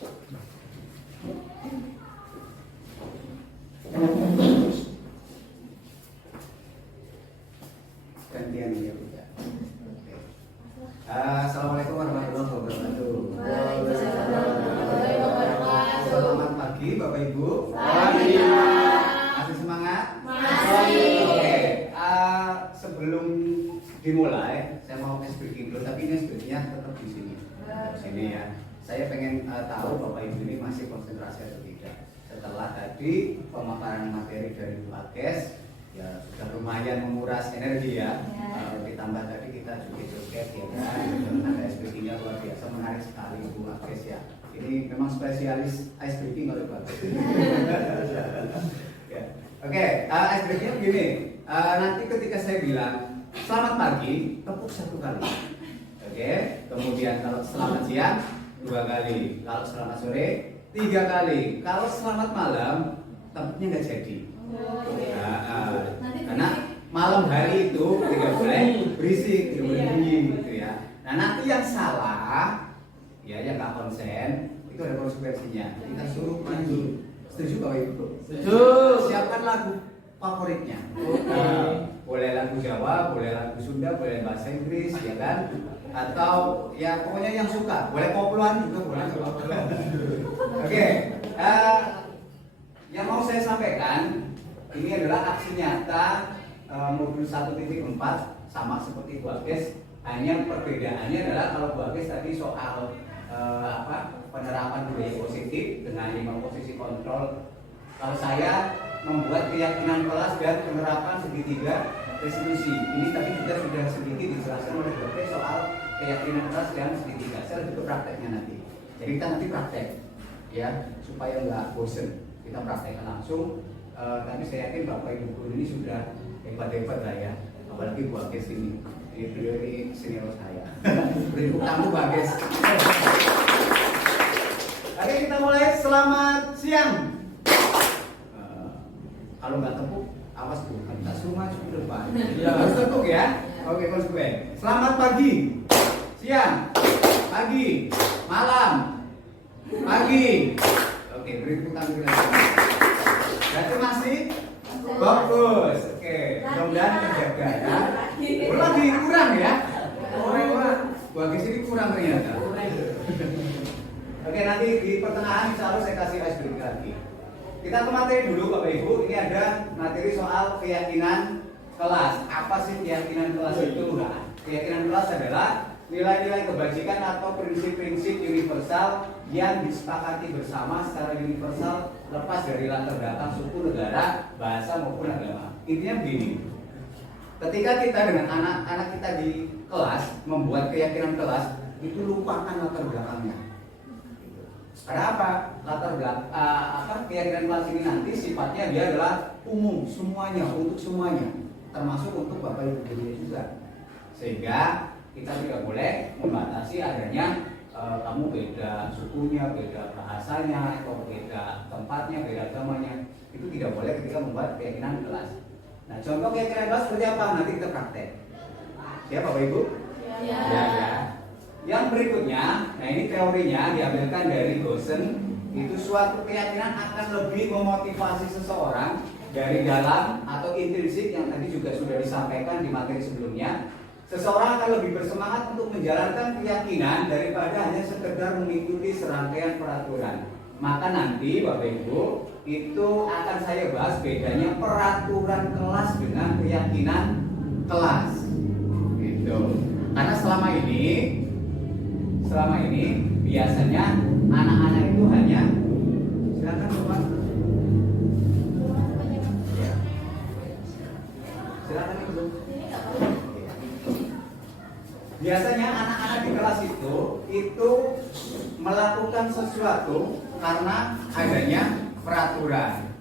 Gantian ya Bu. Assalamualaikum warahmatullahi wabarakatuh. Selamat pagi Bapak Ibu. Pagi. Masih semangat? Masih. Oke. Sebelum dimulai, saya mau speaking dulu, tapi ini speakingnya tetap di sini. Di sini ya. Saya pengen tahu Bapak Ibu ini masih konsentrasi atau tidak. Setelah tadi pemaparan materi dari Bu Agnes, ya sudah lumayan menguras energi ya. Ditambah tadi kita joget-joget ya kan. Ada speakingnya luar biasa, menarik sekali Bu Agnes ya. Ini memang spesialis ice breaking oleh Bu Agnes. Ya. Oke, ice breakingnya begini. Nanti ketika saya bilang selamat pagi, tepuk satu kali. Oke, kemudian kalau selamat siang 2 kali, kalau selamat sore 3 kali, kalau selamat malam tepuknya nggak jadi. Karena malam hari itu tidak boleh berisik, tidak boleh bunyi gitu ya. Nah nanti yang salah, ya yang nggak konsen, itu ada konsekuensinya. Kita suruh maju. Setuju Bapak Ibu? Setuju. Siapkan lagu favoritnya. Boleh lagu Jawa, boleh lagu Sunda, boleh bahasa Inggris, ya kan? Atau ya pokoknya yang suka. Boleh koploan juga boleh. Oke. Yang mau saya sampaikan ini adalah aksi nyata modul 1.4 sama seperti Bu Agnes, hanya perbedaannya adalah kalau Bu Agnes tadi soal penerapan budaya positif dengan 5 posisi kontrol. Kalau saya membuat keyakinan kelas dan penerapan segitiga restitusi. Ini tadi juga sudah sedikit dijelaskan oleh Bu Agnes soal keyakinan kelas dan segitiga. Saya lebih ke prakteknya nanti. Jadi kita nanti praktek ya supaya nggak bosen. Kita praktekkan langsung. Tapi saya yakin Bapak Ibu guru ini sudah hebat-hebat lah ya, apalagi Bu Agnes ini. Beliau ini senior saya. Beri tepuk tangan Bu Agnes. Oke, kita mulai. Selamat siang. Kalau nggak tepuk, awas Bu, kita suruh maju ke depan. Harus tepuk ya. Oke, konsekuen. Selamat pagi, siang, pagi, malam, pagi. Oke, beri tepuk tangan kita. Berarti masih bagus. Oke, mudah-mudahan terjaga ya. Lagi kurang ya. Bu Agnes ini kurang ternyata. Oke, nanti di pertengahan insya Allah saya kasih ice break lagi. Kita ke materi dulu Bapak Ibu. Ini ada materi soal keyakinan kelas. Apa sih keyakinan kelas itu? Nah, keyakinan kelas adalah nilai-nilai kebajikan atau prinsip-prinsip universal yang disepakati bersama secara universal lepas dari latar belakang suku, negara, bahasa maupun agama. Intinya begini, ketika kita dengan anak-anak kita di kelas membuat keyakinan kelas, itu lupakan latar belakangnya. Karena apa? Latar belakang keyakinan kelas ini nanti sifatnya dia adalah umum, semuanya, untuk semuanya, termasuk untuk Bapak Ibu guru juga. Sehingga kita tidak boleh membatasi adanya kamu beda sukunya, beda bahasanya, atau beda tempatnya, beda agamanya. Itu tidak boleh ketika membuat keyakinan kelas. Nah, contoh keyakinan kelas seperti apa? Nanti kita praktek. Siap Bapak Ibu? Ya. Yang berikutnya, nah ini teorinya diambilkan dari Gosen. Itu suatu keyakinan akan lebih memotivasi seseorang dari dalam atau intrinsik yang tadi juga sudah disampaikan di materi sebelumnya. Seseorang akan lebih bersemangat untuk menjalankan keyakinan daripada hanya sekedar mengikuti serangkaian peraturan. Maka nanti Bapak Ibu itu akan saya bahas bedanya peraturan kelas dengan keyakinan kelas. Gitu. Karena selama ini biasanya anak-anak itu hanya silakan Bapak. Ya. Silakan Ibu. Biasanya anak-anak di kelas itu melakukan sesuatu karena adanya peraturan.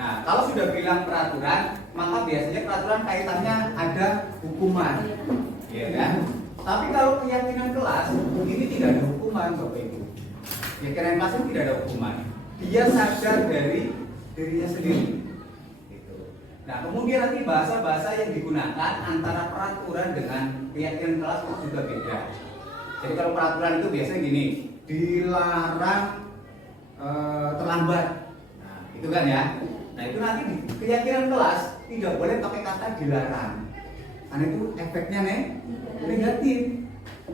Nah, kalau sudah bilang peraturan, maka biasanya peraturan kaitannya ada hukuman, ya kan? Tapi kalau keyakinan kelas ini tidak ada hukuman, Bapak Ibu. Keyakinan kelas itu tidak ada hukuman. Dia sadar dari dirinya sendiri. Nah, kemudian nanti bahasa-bahasa yang digunakan antara peraturan dengan keyakinan kelas itu juga beda. Jadi kalau peraturan itu biasanya gini, dilarang terlambat. Nah, itu kan ya. Nah, itu nanti di keyakinan kelas tidak boleh pakai kata dilarang. Karena itu efeknya negatif.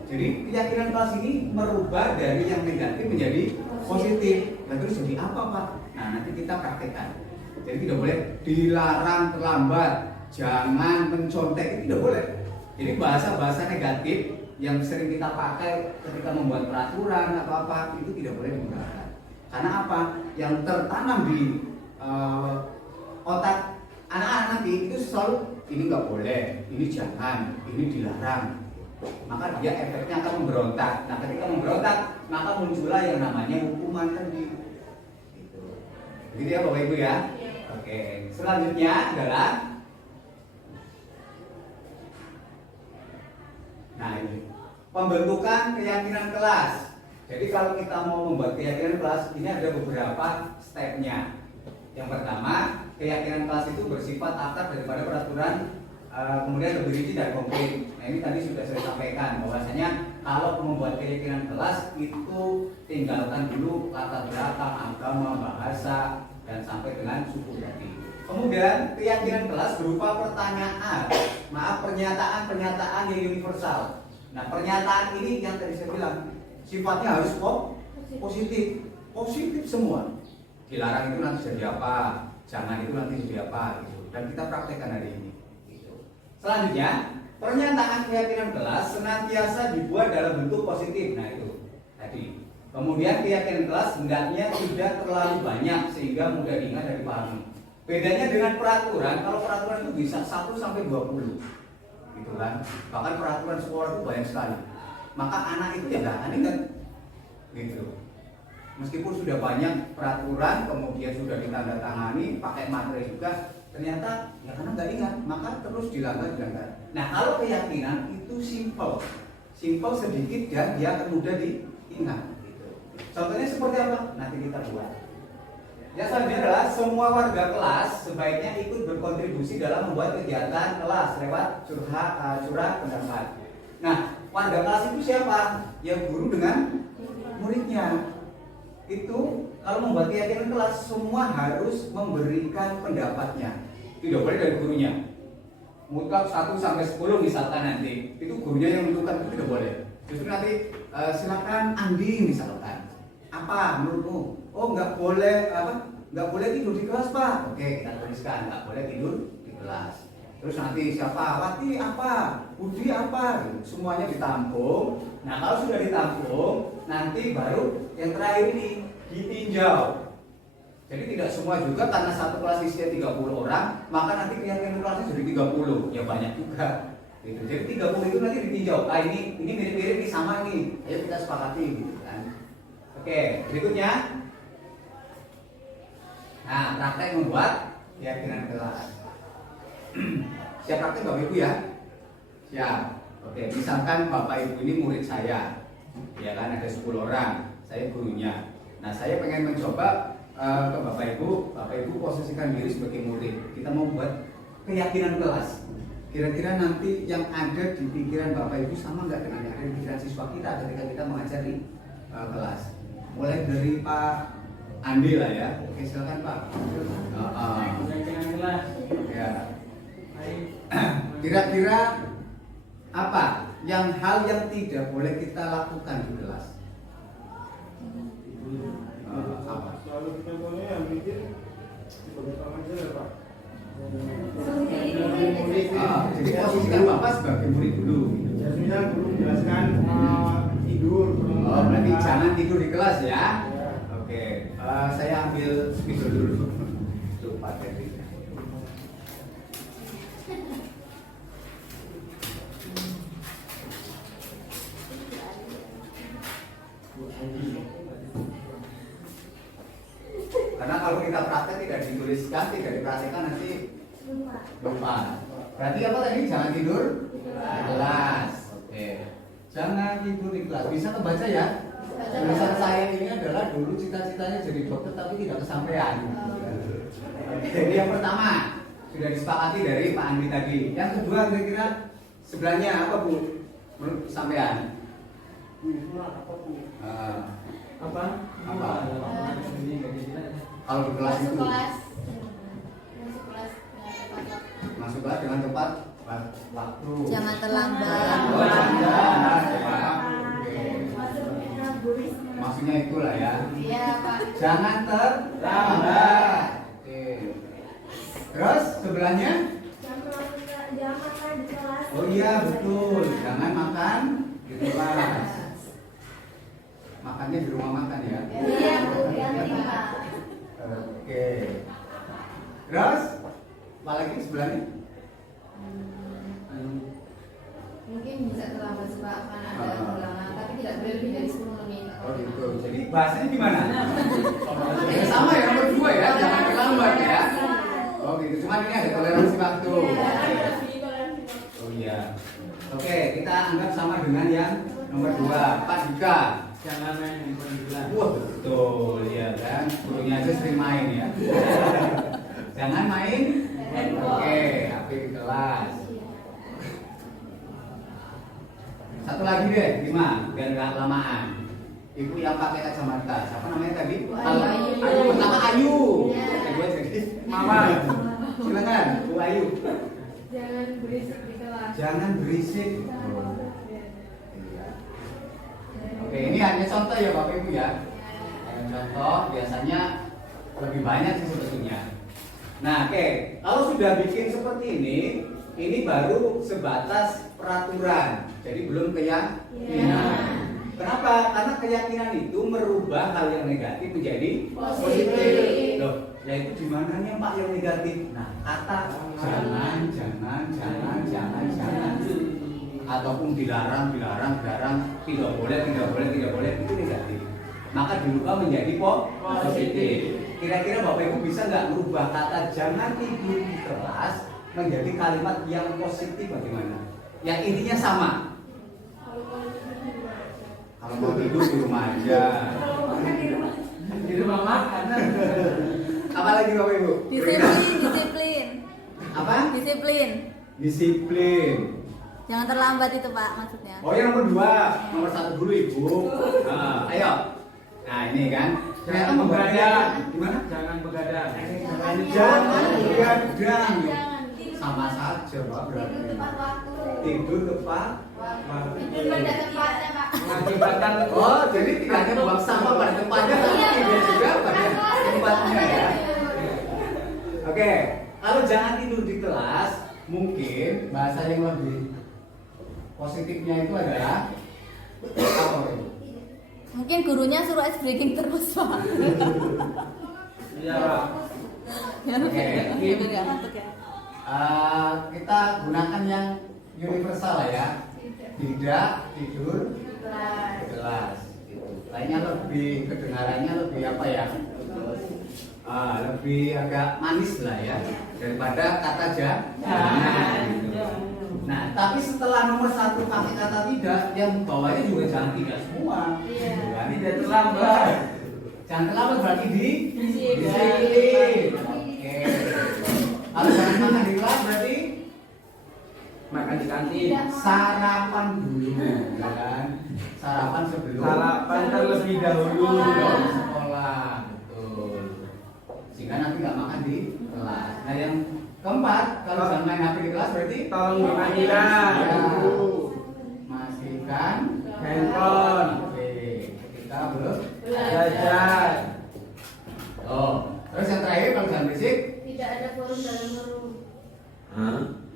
Jadi keyakinan kelas ini merubah dari yang negatif menjadi positif. Nah, terus jadi apa, Pak? Nah, nanti kita praktekkan. Jadi tidak boleh dilarang terlambat, jangan mencontek, itu tidak boleh. Jadi bahasa-bahasa negatif yang sering kita pakai ketika membuat peraturan atau apa itu tidak boleh digunakan. Karena apa? Yang tertanam di otak anak-anak nanti itu selalu ini nggak boleh, ini jangan, ini dilarang. Maka dia efeknya akan memberontak. Nah, ketika memberontak, maka muncullah yang namanya hukuman tadi. Gitu. Begitu ya Bapak Ibu ya. Oke. Selanjutnya adalah ini pembentukan keyakinan kelas. Jadi kalau kita mau membuat keyakinan kelas, ini ada beberapa stepnya. Yang pertama, keyakinan kelas itu bersifat akar daripada peraturan, kemudian lebih rinci dan konkret. Nah, ini tadi sudah saya sampaikan bahwasanya kalau membuat keyakinan kelas itu tinggalkan dulu latar belakang agama, bahasa, dan sampai dengan suku tadi. Kemudian keyakinan kelas berupa pernyataan yang universal. Nah, pernyataan ini yang tadi saya bilang sifatnya harus positif semua. Dilarang itu nanti jadi apa, jangan itu nanti jadi apa, gitu. Dan kita praktekkan hari ini. Gitu. Selanjutnya, pernyataan keyakinan kelas senantiasa dibuat dalam bentuk positif. Nah, itu tadi. Kemudian keyakinan kelas hendaknya tidak terlalu banyak sehingga mudah diingat dan dipahami. Bedanya dengan peraturan, kalau peraturan itu bisa 1 sampai 20. Gitu kan. Bahkan peraturan sekolah itu banyak sekali. Maka anak itu ya nggak akan ingat. Gitu. Meskipun sudah banyak peraturan, kemudian sudah ditandatangani, pakai materai juga, ternyata ya karena nggak ingat, maka terus dilanggar. Nah, kalau keyakinan itu simple sedikit dan dia akan mudah diingat. Gitu. Contohnya seperti apa? Nanti kita buat. Yang selanjutnya adalah semua warga kelas sebaiknya ikut berkontribusi dalam membuat kegiatan kelas lewat curhat pendapat. Nah, warga kelas itu siapa? Ya guru dengan muridnya. Itu kalau membuat keyakinan kelas semua harus memberikan pendapatnya. Tidak boleh dari gurunya. Mutlak 1 sampai 10 misalkan nanti. Itu gurunya yang menentukan, itu tidak boleh. Justru nanti silakan Andi misalkan. Apa menurutmu? Oh, nggak boleh tidur di kelas, Pak. Oke, kita tuliskan nggak boleh tidur di kelas. Terus nanti siapa? Wati apa? Budi apa? Semuanya ditampung. Nah, kalau sudah ditampung, nanti baru yang terakhir ini ditinjau. Jadi tidak semua juga karena satu kelas isinya 30 orang, maka nanti keyakinan kelasnya jadi 30. Ya banyak juga. Gitu. Jadi 30 itu nanti ditinjau. Ah, ini mirip-mirip nih sama nih. Ayo kita sepakati gitu kan. Oke, berikutnya. Nah, praktek membuat keyakinan kelas. Siap praktek Bapak Ibu ya? Siap. Oke, misalkan Bapak Ibu ini murid saya. Ya kan ada 10 orang, saya gurunya. Nah, saya pengen mencoba ke Bapak Ibu posisikan diri sebagai murid. Kita mau buat keyakinan kelas. Kira-kira nanti yang ada di pikiran Bapak Ibu sama nggak dengan yang ada di pikiran siswa kita ketika kita mengajar di kelas? Mulai dari Pak Andi lah ya. Oke, silakan Pak. Keyakinan kelas. Ya. Kira-kira apa hal yang tidak boleh kita lakukan di kelas? Apa? Selalu kita boleh yang bikin sebagai pengajar ya Pak. Jadi posisikan Bapak sebagai murid dulu. Biasanya guru menjelaskan tidur. Berarti jangan tidur di kelas ya. Oke, saya ambil spidol dulu. Lupa tadi. Karena kalau kita praktek tidak dituliskan, tidak dipraktekkan nanti lupa. Berarti apa tadi? Jangan tidur di kelas. Oke. Jangan tidur di kelas. Bisa kebaca ya? Tulisan saya ini adalah dulu cita-citanya jadi dokter tapi tidak kesampaian. Jadi yang pertama sudah disepakati dari Pak Andi tadi. Yang kedua kira-kira sebelahnya apa Bu? Menurut sampean? Apa? Apa? Kalau di kelas Masuk itu kelas. Masuk kelas dengan tepat waktu. masuk kelas dengan tepat waktu. Jangan terlambat. Oh, jangan. Oke. Maksudnya itulah ya. Iya, Pak. Jangan terlambat. Oke. Terus sebelahnya? Jangan makan di kelas. Oh iya betul. Jangan makan di kelas. Makannya di rumah makan ya. Iya, Bu. Ganti, Pak. Oke. Terus apa lagi sebelahnya? Mungkin bisa terlambat sebab akan ada ulangan, tapi tidak boleh lebih dari 10 menit. Oh gitu. Jadi bahasanya gimana? Ya, sama ya nomor 2 ya. Jangan terlambat ya. Oh gitu. Cuman ini ada toleransi waktu. Oh iya. Oke, kita anggap sama dengan yang nomor 2. Pak Dika. Jangan main handphone di kelas. Wah betul ya kan. Gurunya aja sering main ya. Jangan main. Oke, HP di kelas. Satu lagi deh, 5 biar nggak kelamaan. Ibu yang pakai kacamata, siapa namanya tadi? Ayu. Pertama Ayu. Ya. Kedua jadi Mama. Silakan, Bu Ayu. Jangan berisik di kelas. Jangan berisik. Oke, ini hanya contoh ya Bapak Ibu ya. Hanya contoh, biasanya lebih banyak sih sebetulnya. Nah, oke, kalau sudah bikin seperti ini baru sebatas peraturan, jadi belum keyakinan. Kenapa? Karena keyakinan itu merubah hal yang negatif menjadi positif. Loh, ya itu di mananya Pak yang negatif? Nah, kata jangan, ataupun dilarang, tidak boleh, itu negatif. Maka dirubah menjadi positif. Kira-kira Bapak Ibu bisa nggak merubah kata jangan tidur di kelas menjadi kalimat yang positif bagaimana? Yang intinya sama. Kalau mau tidur di rumah aja. Di rumah makan. Apalagi Bapak Ibu? Disiplin. Apa? Disiplin. Jangan terlambat itu Pak maksudnya. Oh yang nomor 2, nomor 1 dulu Ibu. Nah, ayo. Nah ini kan. Ternyata begadang. Gimana? Jangan begadang. Jangan begadang. Jangan Sama saja Pak berarti. tidur tepat waktu. Tidur tepat. Tidur pada tempatnya, Pak. Mengakibatkan Oh jadi tidak hanya buang sampah pada tempatnya, tapi tidak juga pada tempatnya ya. Oke, kalau jangan tidur di kelas, mungkin bahasa yang lebih positifnya itu adalah apa itu? Mungkin gurunya suruh ice breaking terus Pak. Iya, Pak. Oke. Biar nggak ngantuk ya. Kita gunakan yang universal lah ya. Tidak tidur di kelas. Gitu. Lainnya lebih kedengarannya lebih apa ya? Lebih agak manis lah ya daripada kata jangan. Gitu. Nah, tapi setelah nomor 1 pakai kata tidak, yang bawahnya juga jangan tidak semua. Iya. Bukan? Tidak terlambat. Jangan terlambat berarti Disiplin. disiplin. Oke. Kalau jangan makan di kelas berarti Makan di kantin. sarapan dulu, ya kan? Sarapan sebelum Sarapan terlebih dahulu. sebelum sekolah, betul. Sehingga nanti nggak makan di kelas. Nah, yang keempat, kalau jangan main HP di kelas berarti Tolong dimatikan. ya, matikan Handphone. Oke, kita belum. Belajar. Oh, terus yang terakhir kalau jangan berisik Tidak ada forum dalam forum.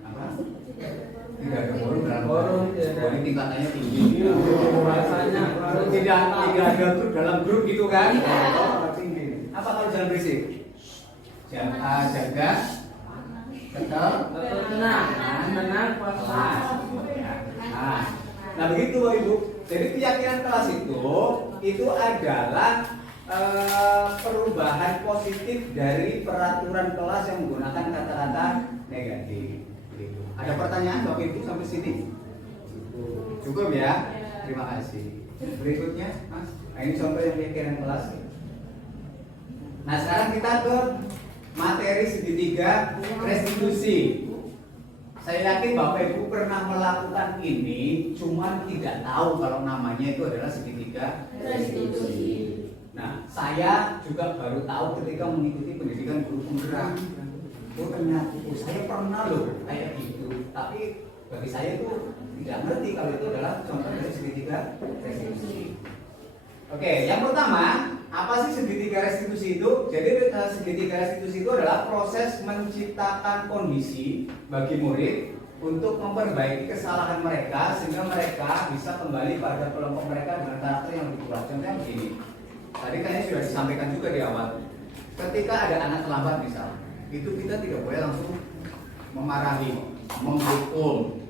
apa? Tidak ada forum. Tidak ada forum dalam Forum, tidak ada. Ini tingkatannya tinggi. Bahasanya Tidak ada grup dalam grup gitu kan? Oh, tinggi. Apa kalau jangan berisik? Jaga tetap tenang, kelas. Nah begitu Bapak Ibu. Jadi keyakinan kelas itu adalah perubahan positif dari peraturan kelas yang menggunakan kata-kata negatif. Gitu. Ada pertanyaan Bapak Ibu sampai sini? Cukup ya? Terima kasih. Berikutnya, Mas. Nah, ini contoh yang keyakinan kelas. Nah sekarang kita ke materi segitiga restitusi. Saya yakin Bapak Ibu pernah melakukan ini, cuman tidak tahu kalau namanya itu adalah segitiga restitusi. Nah, saya juga baru tahu ketika mengikuti pendidikan guru penggerak. Oh ternyata, saya pernah loh kayak gitu. Tapi bagi saya itu tidak ngerti kalau itu adalah contoh dari segitiga restitusi. Oke, yang pertama, apa sih segitiga restitusi itu? Jadi segitiga restitusi itu adalah proses menciptakan kondisi bagi murid untuk memperbaiki kesalahan mereka sehingga mereka bisa kembali pada kelompok mereka dengan karakter yang lebih kuat. Contohnya begini. Tadi kayaknya sudah disampaikan juga di awal. Ketika ada anak terlambat misal, itu kita tidak boleh langsung memarahi, menghukum,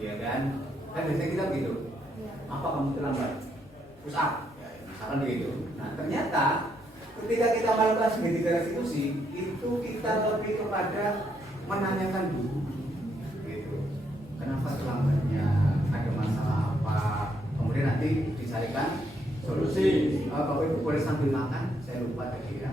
ya kan? Kan biasanya kita begitu. Apa kamu terlambat? Push up. Misalkan begitu. Nah ternyata ketika kita melakukan segitiga restitusi itu kita lebih kepada menanyakan dulu, gitu. Kenapa terlambatnya? Ada masalah apa? Kemudian nanti dicarikan solusi. Bapak Ibu boleh sambil makan. Saya lupa tadi ya.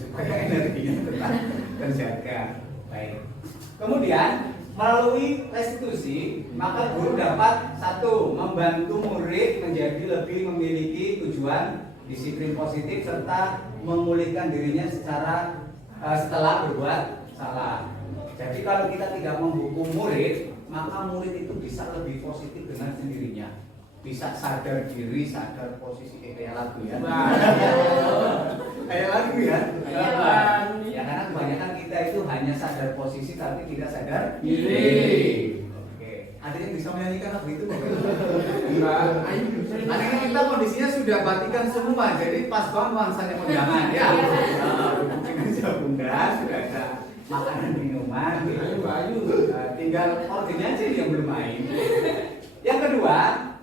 Supaya energinya tetap terjaga. Baik. Kemudian melalui restitusi, maka guru dapat satu, membantu murid menjadi lebih memiliki tujuan disiplin positif serta memulihkan dirinya setelah berbuat salah. Jadi kalau kita tidak menghukum murid, maka murid itu bisa lebih positif dengan sendirinya. Bisa sadar diri, sadar posisi kayak lagu ya. Kayak lagu ya. Ya karena kebanyakan kita itu hanya sadar posisi tapi tidak sadar diri. Oke. Ada yang bisa menyanyikan lagu itu? Akhirnya kita kondisinya sudah batikan semua, jadi pas banget nuansanya undangan ya. Dengan bunda sudah ada makanan minuman. Tinggal orangnya aja yang belum main. Yang kedua,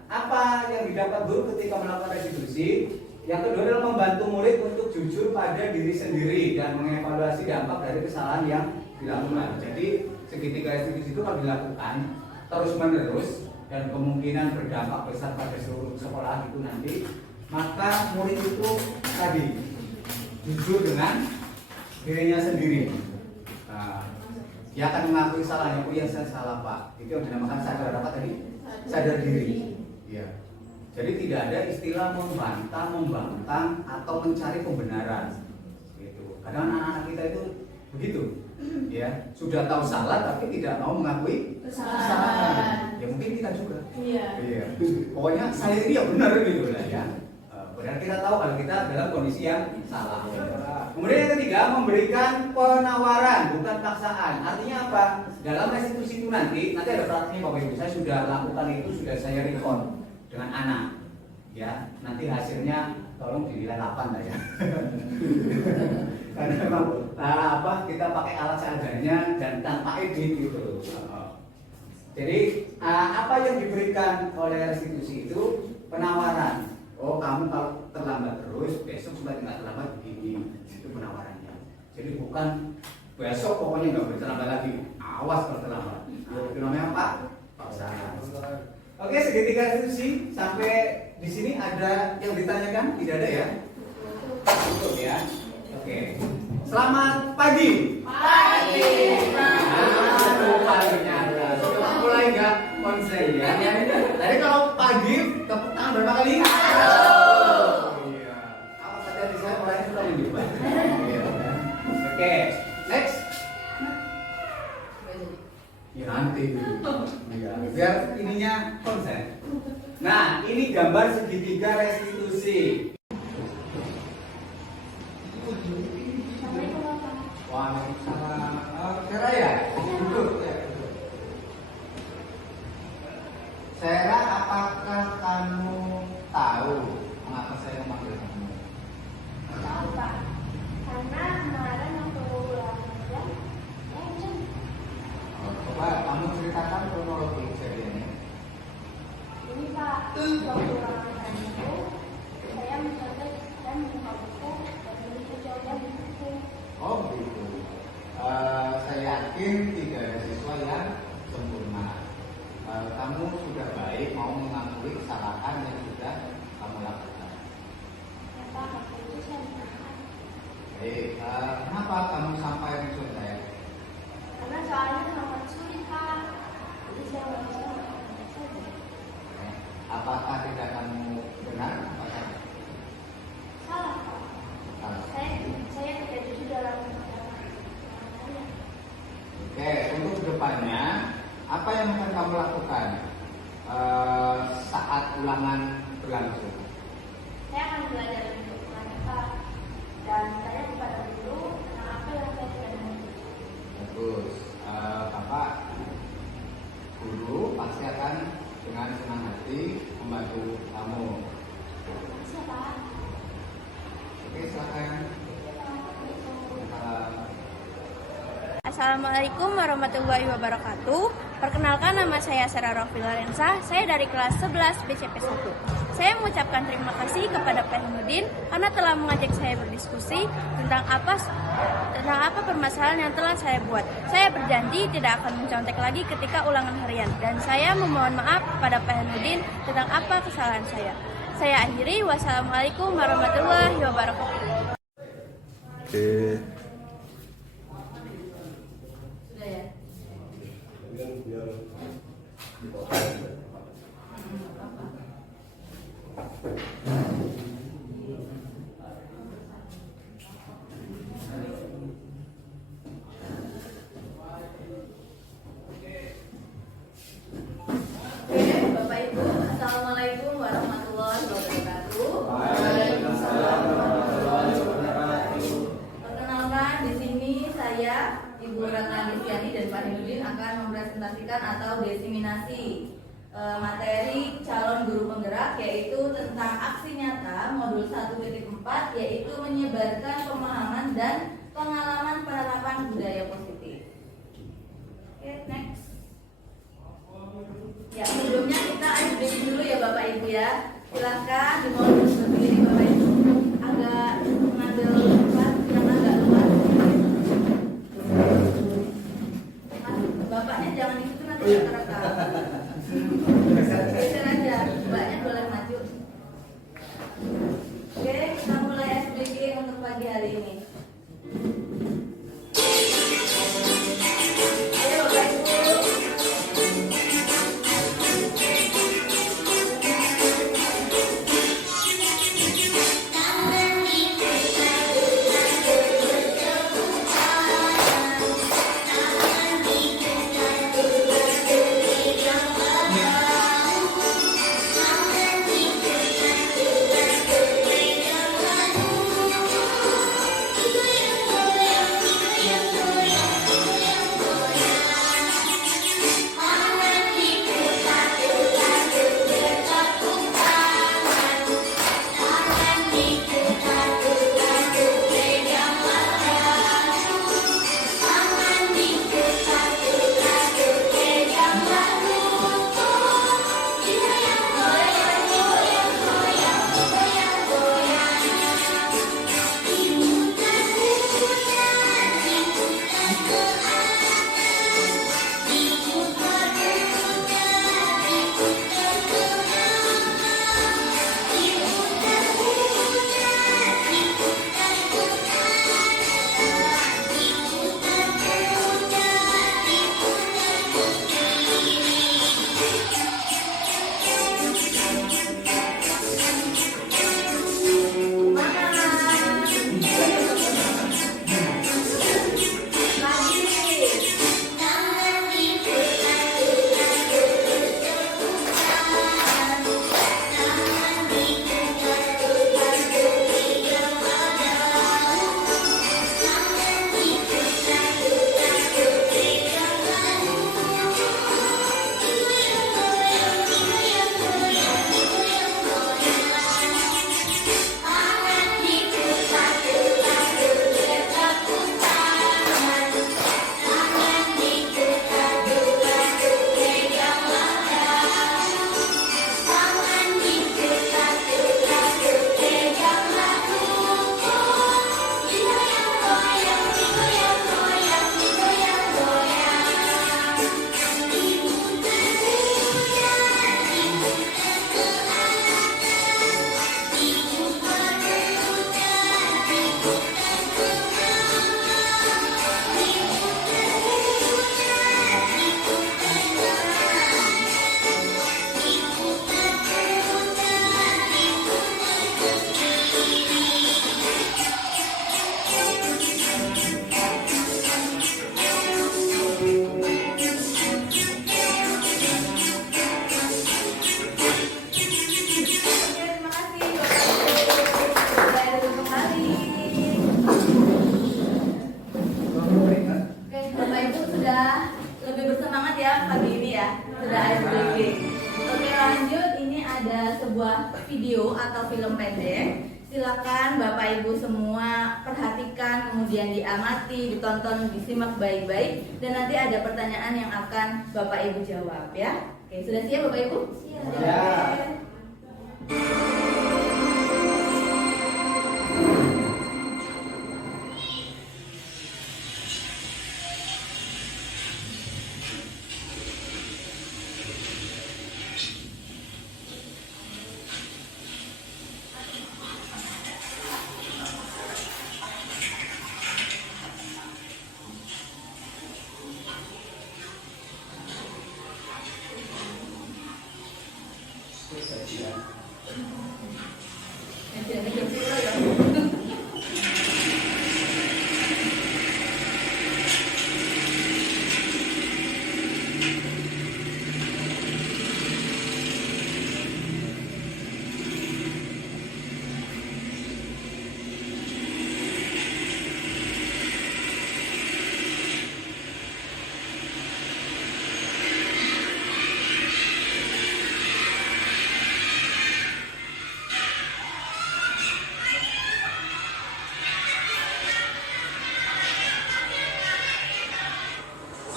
apa yang didapat guru ketika melakukan restitusi? Yang kedua adalah membantu murid untuk jujur pada diri sendiri dan mengevaluasi dampak dari kesalahan yang dilakukan. Jadi segitiga restitusi itu kalau dilakukan terus-menerus dan kemungkinan berdampak besar pada seluruh sekolah itu nanti, maka murid itu tadi jujur dengan dirinya sendiri. Nah, dia akan mengakui salahnya. Oh ya, saya salah Pak. Itu yang dinamakan sadar apa tadi? Sadar diri. Ya. Jadi tidak ada istilah membantah, membangkang atau mencari pembenaran. Gitu. Kadang anak-anak kita itu begitu. Ya, sudah tahu salah tapi tidak mau mengakui kesalahan. Ya mungkin kita juga. Iya. Pokoknya saya ini ya benar gitu lah ya. Padahal kita tahu kalau kita dalam kondisi yang salah. Kemudian yang ketiga, memberikan penawaran bukan paksaan. Artinya apa? Dalam restitusi itu nanti ada praktiknya Bapak Ibu. Saya sudah lakukan itu, sudah saya recall dengan anak. Ya, nanti hasilnya tolong dinilai 8 lah ya. Karena memang kita pakai alat seadanya dan tanpa edit gitu. Jadi apa yang diberikan oleh restitusi itu penawaran. Oh kamu kalau terlambat terus besok supaya tidak terlambat begini, itu penawarannya. Jadi bukan besok pokoknya nggak boleh terlambat lagi, awas kalau terlambat. Itu namanya apa? Paksaan. Oke, segitiga restitusi sampai di sini ada yang ditanyakan? Tidak ada ya? Cukup ya. Oke. Selamat pagi. Pagi. Paginya sudah mulai nggak konsen ya? Tadi kalau pagi tepuk tangan berapa kali? Iya. Apa saja di saya orangnya sudah mencoba. Oke, next. Ya nanti. Iya. Biar ininya konsen. Nah, ini gambar segitiga restitusi. Waalaikumsalam. Kira ya? Duduk ya. Sarah, apakah kamu tahu mengapa saya memanggil kamu? Tahu Pak, karena kemarin waktu ulang tahun, Coba kamu ceritakan kronologi kejadiannya. ini Pak, waktu ulang tahun itu, saya mencoba dan membuka buku dan mencoba di buku. Oh begitu. Saya yakin tidak ada siswa yang sempurna. Kamu sudah baik mau mengakui kesalahan yang sudah kamu lakukan. Kenapa waktu itu saya ditahan? Baik, kenapa kamu sampai mencoba saya? Karena soalnya sangat sulit Pak. kedepannya apa yang akan kamu lakukan saat ulangan berlangsung? Saya akan belajar untuk mengantar dan saya kepada guru tentang apa yang saya tidak mengerti. Bagus. Bapak guru pasti akan dengan senang hati membantu kamu. Siapa? Oke, silakan. Assalamualaikum warahmatullahi wabarakatuh. Perkenalkan, nama saya Sarah Rofil Lorenza. Saya dari kelas 11 BCP 1. Saya mengucapkan terima kasih kepada Pak Hemudin karena telah mengajak saya berdiskusi tentang apa permasalahan yang telah saya buat. Saya berjanji tidak akan mencontek lagi ketika ulangan harian, dan saya memohon maaf kepada Pak Hemudin tentang apa kesalahan saya. Saya akhiri. Wassalamualaikum warahmatullahi wabarakatuh. Oke. Sudah ya? Biar Oke, Bapak Ibu, Assalamualaikum warahmatullahi wabarakatuh. Perkenalkan, di sini saya Ibu Ratna Desiani dan Pak Hemudin akan mempresentasikan atau desiminasi materi calon guru penggerak, yaitu tentang aksi nyata modul 1.4, yaitu menyebarkan pemahaman dan pengalaman penerapan budaya positif. Oke, next. Ya, sebelumnya kita icebreaking dulu ya Bapak Ibu ya. Silahkan dimohon berdiri Bapak Ibu, agak mengambil tempat yang agak luas. Mas, bapaknya jangan di situ, nanti rata-rata. Geser aja, mbaknya boleh maju. Oke, kita mulai icebreaking untuk pagi hari ini. Ayo Bapak Ibu. lebih bersemangat ya pagi ini ya, sudah ice breaking. Oke lanjut, ini ada sebuah video atau film pendek. Silakan Bapak Ibu semua perhatikan, kemudian diamati, ditonton, disimak baik-baik, dan nanti ada pertanyaan yang akan Bapak Ibu jawab ya. Oke, sudah siap Bapak Ibu? Siap.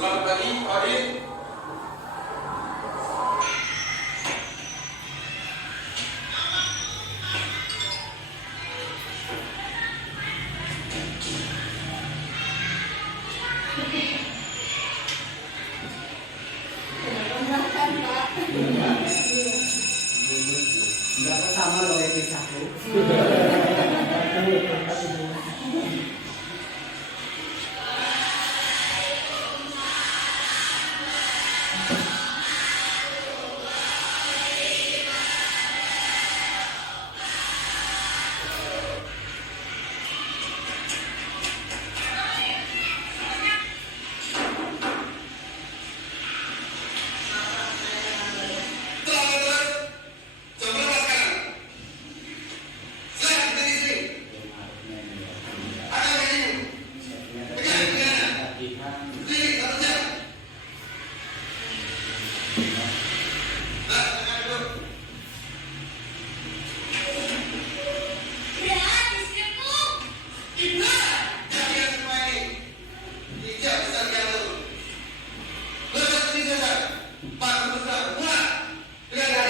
Selamat pagi, Pak Adit. Enggak sama loh yang kisahku.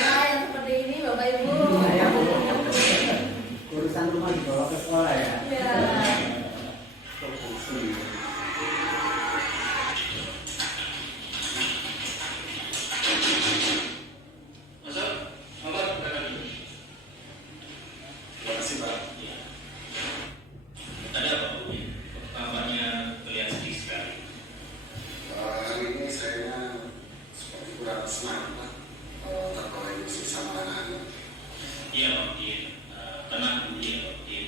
Hal yang seperti ini Bapak Ibu. Urusan rumah dibawa ke sekolah ya. Ya. Masuk, nomor berapa ini? Terima kasih, Pak. Ada apa, Bu? Tampaknya terlihat sedih sekali. Hari ini saya seperti kurang senang Pak, terkait musik sama anak-anak. Iya, Pak Udin. Tenang dulu ya, Pak Udin.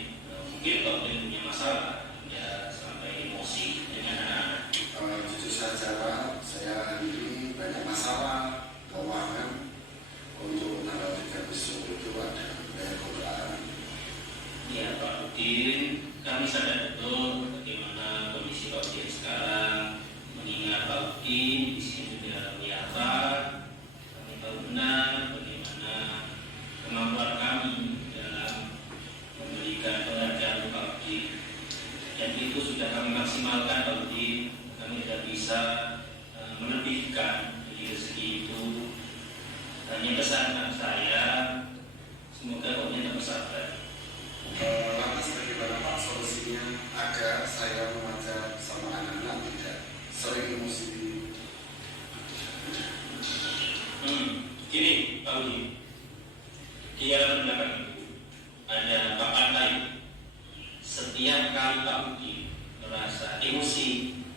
Mungkin Pak Udin punya masalah, ya sampai emosi dengan anak-anak. Jujur saja Pak, saya hari ini banyak masalah keuangan. Untuk tanggal 3 besok itu ada bayar kontrakan. Iya, Pak Udin. Kami sadar betul bagaimana kondisi Pak Udin sekarang. Mengingat Pak Udin di sini sudah WFH, kami tahu benar bagaimana kemampuan kami dalam memberikan penghargaan Pak Udin. Dan itu sudah kami maksimalkan Pak Udin. Kami tidak bisa melebihkan dari rezeki itu. Hanya pesan saya, semoga Pak Udin tetap bersabar. Lantas bagaimana Pak solusinya agar saya mengajar sama anak-anak tidak sering emosi? Gini, Pak Udin. Di halaman belakang itu ada papan kayu. Setiap kali Pak Udin merasa emosi,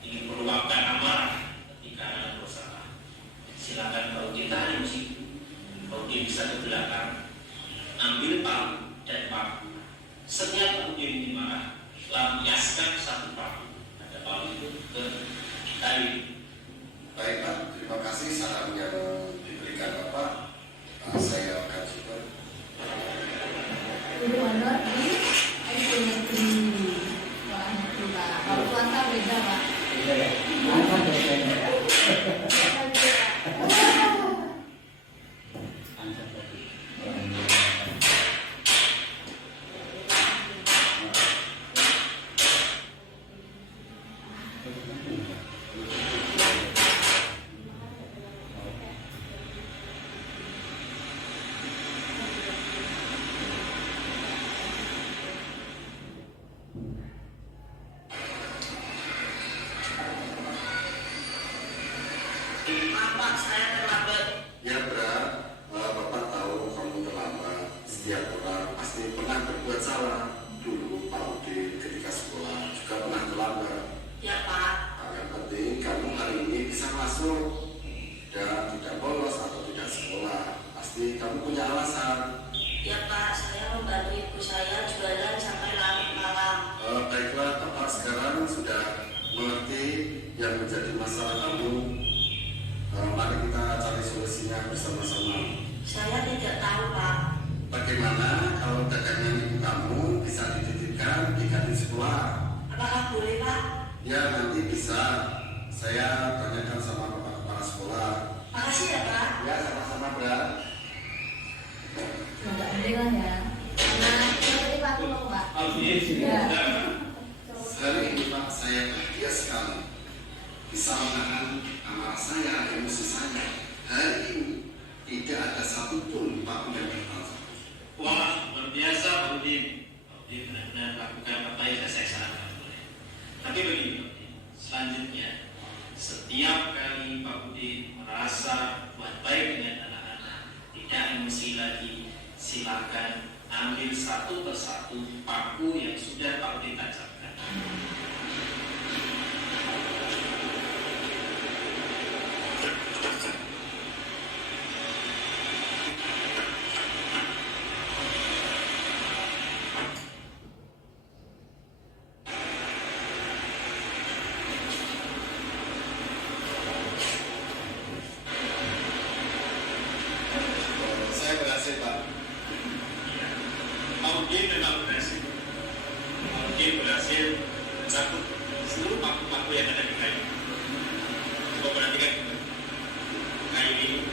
ingin meluapkan amarah ketika anak bersalah, silakan Pak Udin tahan emosi itu. Pak Udin bisa ke belakang, ambil palu dan paku. Setiap Pak Udin ini marah, lampiaskan satu paku. Ada palu itu ke kayu. Baik Pak, terima kasih saran yang diberikan Bapak. Saya akan coba. Ibu honor di ice breaking. Wah, kita. Kalau puasa beda Pak. Iya ya. Anak kan Pak, saya terlambat. Ya Bra, Bapak tahu kamu terlambat. Setiap orang pasti pernah berbuat salah. Dulu Pak Udin ketika sekolah juga pernah terlambat. Ya Pak. Yang penting kamu hari ini bisa masuk dan tidak bolos atau tidak sekolah. Pasti kamu punya alasan. Ya Pak, saya membantu ibu saya jualan sampai larut malam. Baiklah, Bapak sekarang sudah mengerti yang menjadi masalah kamu. Mari kita cari solusinya bersama-sama. Saya tidak tahu Pak. Bagaimana kalau dagangan ibu kamu bisa dititipkan di kantin sekolah? Apakah boleh Pak? Ya, nanti bisa. Saya tanyakan sama Bapak Kepala Sekolah. Makasih ya Pak. Ya, sama-sama, Bra. Agak penting lah ya. Nah, seperti Pak aku mau Pak. Ya. Hari ini Pak, saya bahagia sekali bisa menahan amarah saya, emosi saya. Hari ini tidak ada satupun Pak yang bertanya. Wah, luar biasa Pak Udin. Pak Udin benar-benar melakukan apa yang saya sarankan. Tapi begini Pak Udin, selanjutnya setiap kali Pak Udin merasa buat baik dengan anak-anak, tidak emosi lagi, silakan ambil satu persatu paku yang sudah Pak Udin tancapkan. Saya berhasil, Pak. Pak Udin memang berhasil. Pak Udin berhasil mencabut seluruh paku-paku yang ada di kayu. Coba perhatikan kayu ini.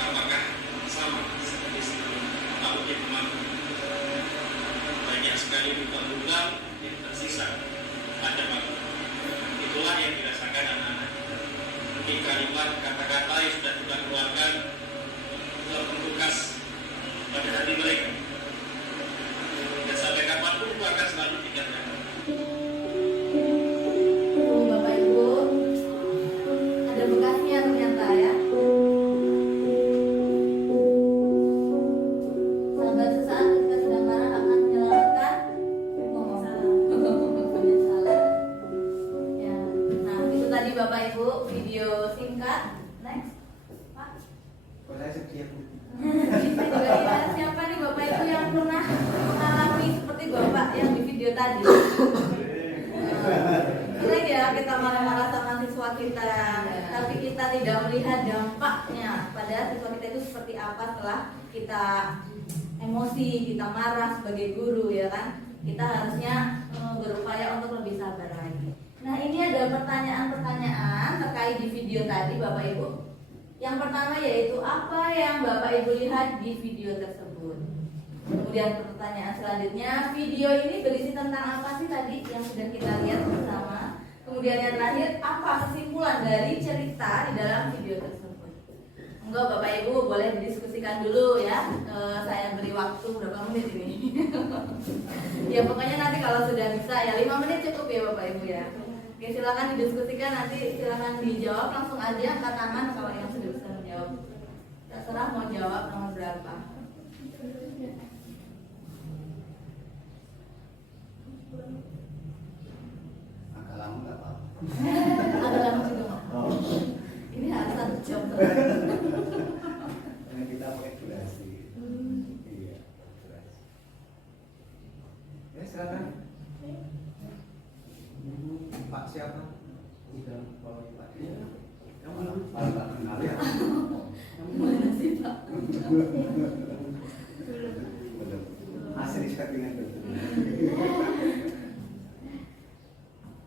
Apakah sama seperti sebelum Pak Udin memang banyak sekali luka-luka yang tersisa pada paku. Itulah yang dirasakan anak-anak. Mungkin kalimat kata-kata yang sudah kita keluarkan telah membekas pada hati mereka. Dan sampai kapanpun itu akan selalu diingatkan. Bapak Ibu, ada bekasnya ternyata ya. Sabar sesaat ketika sedang marah akan menyelamatkan ngomong salah. Ya, nah itu tadi Bapak Ibu video singkat. Next, Pak. Kok saya sekian? Kita juga lihat siapa nih Bapak Ibu yang pernah mengalami seperti Bapak yang di video tadi. Sering ya kita marah-marah sama siswa kita, tapi kita tidak melihat dampaknya pada siswa kita itu seperti apa setelah kita emosi, kita marah sebagai guru ya kan. Kita harusnya berupaya untuk lebih sabar lagi. Nah ini ada pertanyaan-pertanyaan terkait di video tadi Bapak Ibu. Yang pertama yaitu apa yang Bapak Ibu lihat di video tersebut. Kemudian pertanyaan selanjutnya, video ini berisi tentang apa sih tadi yang sudah kita lihat bersama. Kemudian yang terakhir, apa kesimpulan dari cerita di dalam video tersebut. Enggak Bapak Ibu boleh didiskusikan dulu ya. Saya beri waktu berapa menit ini. Ya pokoknya nanti kalau sudah bisa ya 5 menit cukup ya Bapak Ibu ya. Oke, silakan didiskusikan, nanti silakan dijawab langsung aja angkat tangan kalau yang sudah bisa menjawab. Terserah mau jawab nomor berapa. Agak lama nggak apa-apa. Ada lama juga Pak. Ini harus 1 jam. Karena kita pakai durasi. Iya, durasi. Ya silakan. Pak siapa? Udah bawa Pak. Iya. Yang mana? Pak kenal ya. Mana sih Pak? Asli settingan itu.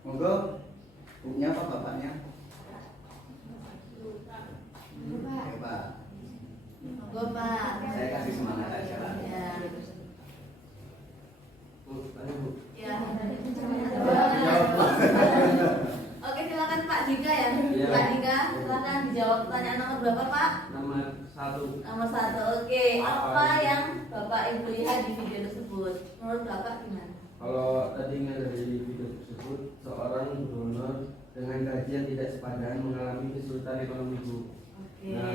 Monggo, bukunya apa bapaknya? Ya Pak. Monggo Pak. Saya kasih semangat aja Pak. Ya. Bu, tanya Bu. Ya. Oke, silakan Pak Dika ya. Iya. Pak Dika, silakan dijawab pertanyaan nomor berapa Pak? Nomor 1. Nomor 1. Oke, apa yang Bapak Ibu lihat di video tersebut? Menurut Bapak gimana? Kalau tadi nggak dari video tersebut, seorang donor dengan gaji yang tidak sepadan mengalami kesulitan ekonomi, Bu. Oke. Nah,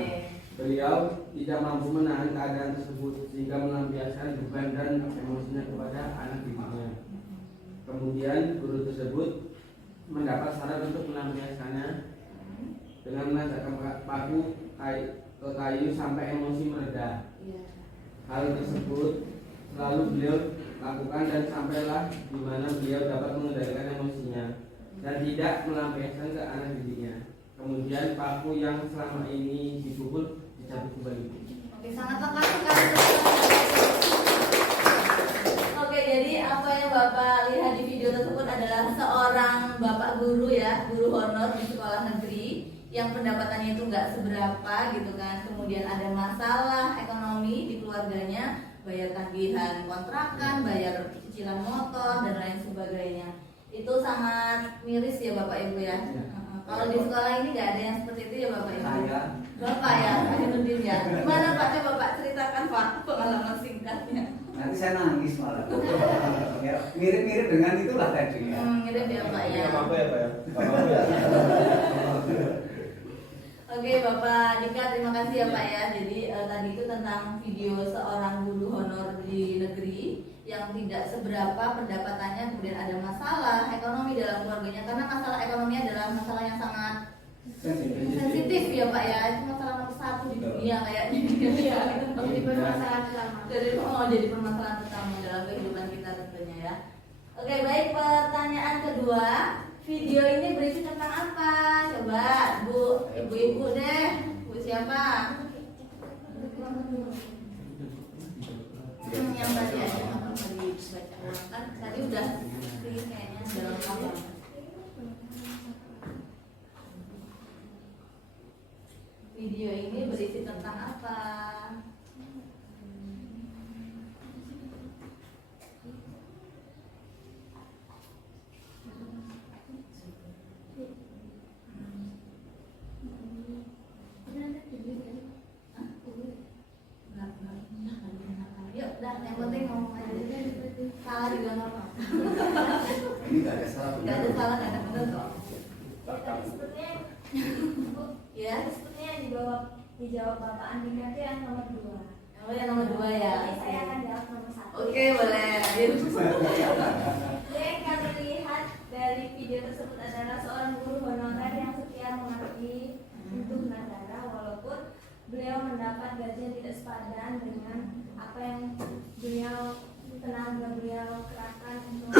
beliau tidak mampu menahan keadaan tersebut sehingga melampiaskan beban dan emosinya kepada anak didiknya. Kemudian guru tersebut mendapat saran untuk melampiaskannya dengan menanjakkan paku ke kayu sampai emosi mereda. Iya. Hal tersebut selalu beliau lakukan dan sampailah di mana beliau dapat mengendalikan emosinya dan tidak melampiaskan ke anak didiknya. Kemudian paku yang selama ini dipukul dicabut kembali. Oke, sangat lengkap sekali. Oke, jadi apa yang Bapak lihat di video tersebut adalah seorang Bapak guru ya, guru honor di sekolah negeri yang pendapatannya itu nggak seberapa gitu kan. Kemudian ada masalah ekonomi di keluarganya, bayar tagihan kontrakan, bayar cicilan motor dan lain sebagainya. Itu sangat miris ya Bapak Ibu ya. Kalau di sekolah ini nggak ada yang seperti itu ya Bapak Ibu. Saya Bapak ya, Pak Nurdin ya. Gimana Pak? Coba Pak ceritakan Pak pengalaman singkatnya. nanti saya nangis malah. Ya, mirip-mirip dengan itulah tadi ya. Mirip ya Pak ya. Nggak apa-apa ya Pak ya? Nggak apa-apa ya? Oke Bapak Dika, terima kasih ya Pak ya. Jadi tadi itu tentang video seorang guru honor di negeri yang tidak seberapa pendapatannya, kemudian ada masalah ekonomi dalam keluarganya. Karena masalah ekonomi adalah masalah yang sangat sensitif ya Pak ya. Itu masalah nomor 1 di dunia kayaknya. Iya. Jadi permasalahan utama. Jadi permasalahan utama dalam kehidupan kita tentunya ya. Oke baik, pertanyaan kedua. Video ini berisi tentang apa? Coba Bu, ibu-ibu deh. Bu siapa? Yang tadi aja nggak perlu dibaca ulang kan? Tadi udah sih kayaknya dalam apa? Video ini berisi tentang apa? Yuk, dah, yang penting ngomong aja. Salah juga nggak apa. Ini nggak ada salah Nggak ada salah, nggak ada benar kok. Sepertinya Ya, sepertinya yang dijawab Bapak Andika itu yang nomor 2. oh yang nomor 2 ya. Jadi saya akan jawab nomor 1. Oke, boleh. Adil. Yang kami lihat dari video tersebut adalah seorang guru honorer yang setia mengabdi untuk negara walaupun beliau mendapat gaji yang tidak sepadan dengan apa yang tenaga beliau kerahkan untuk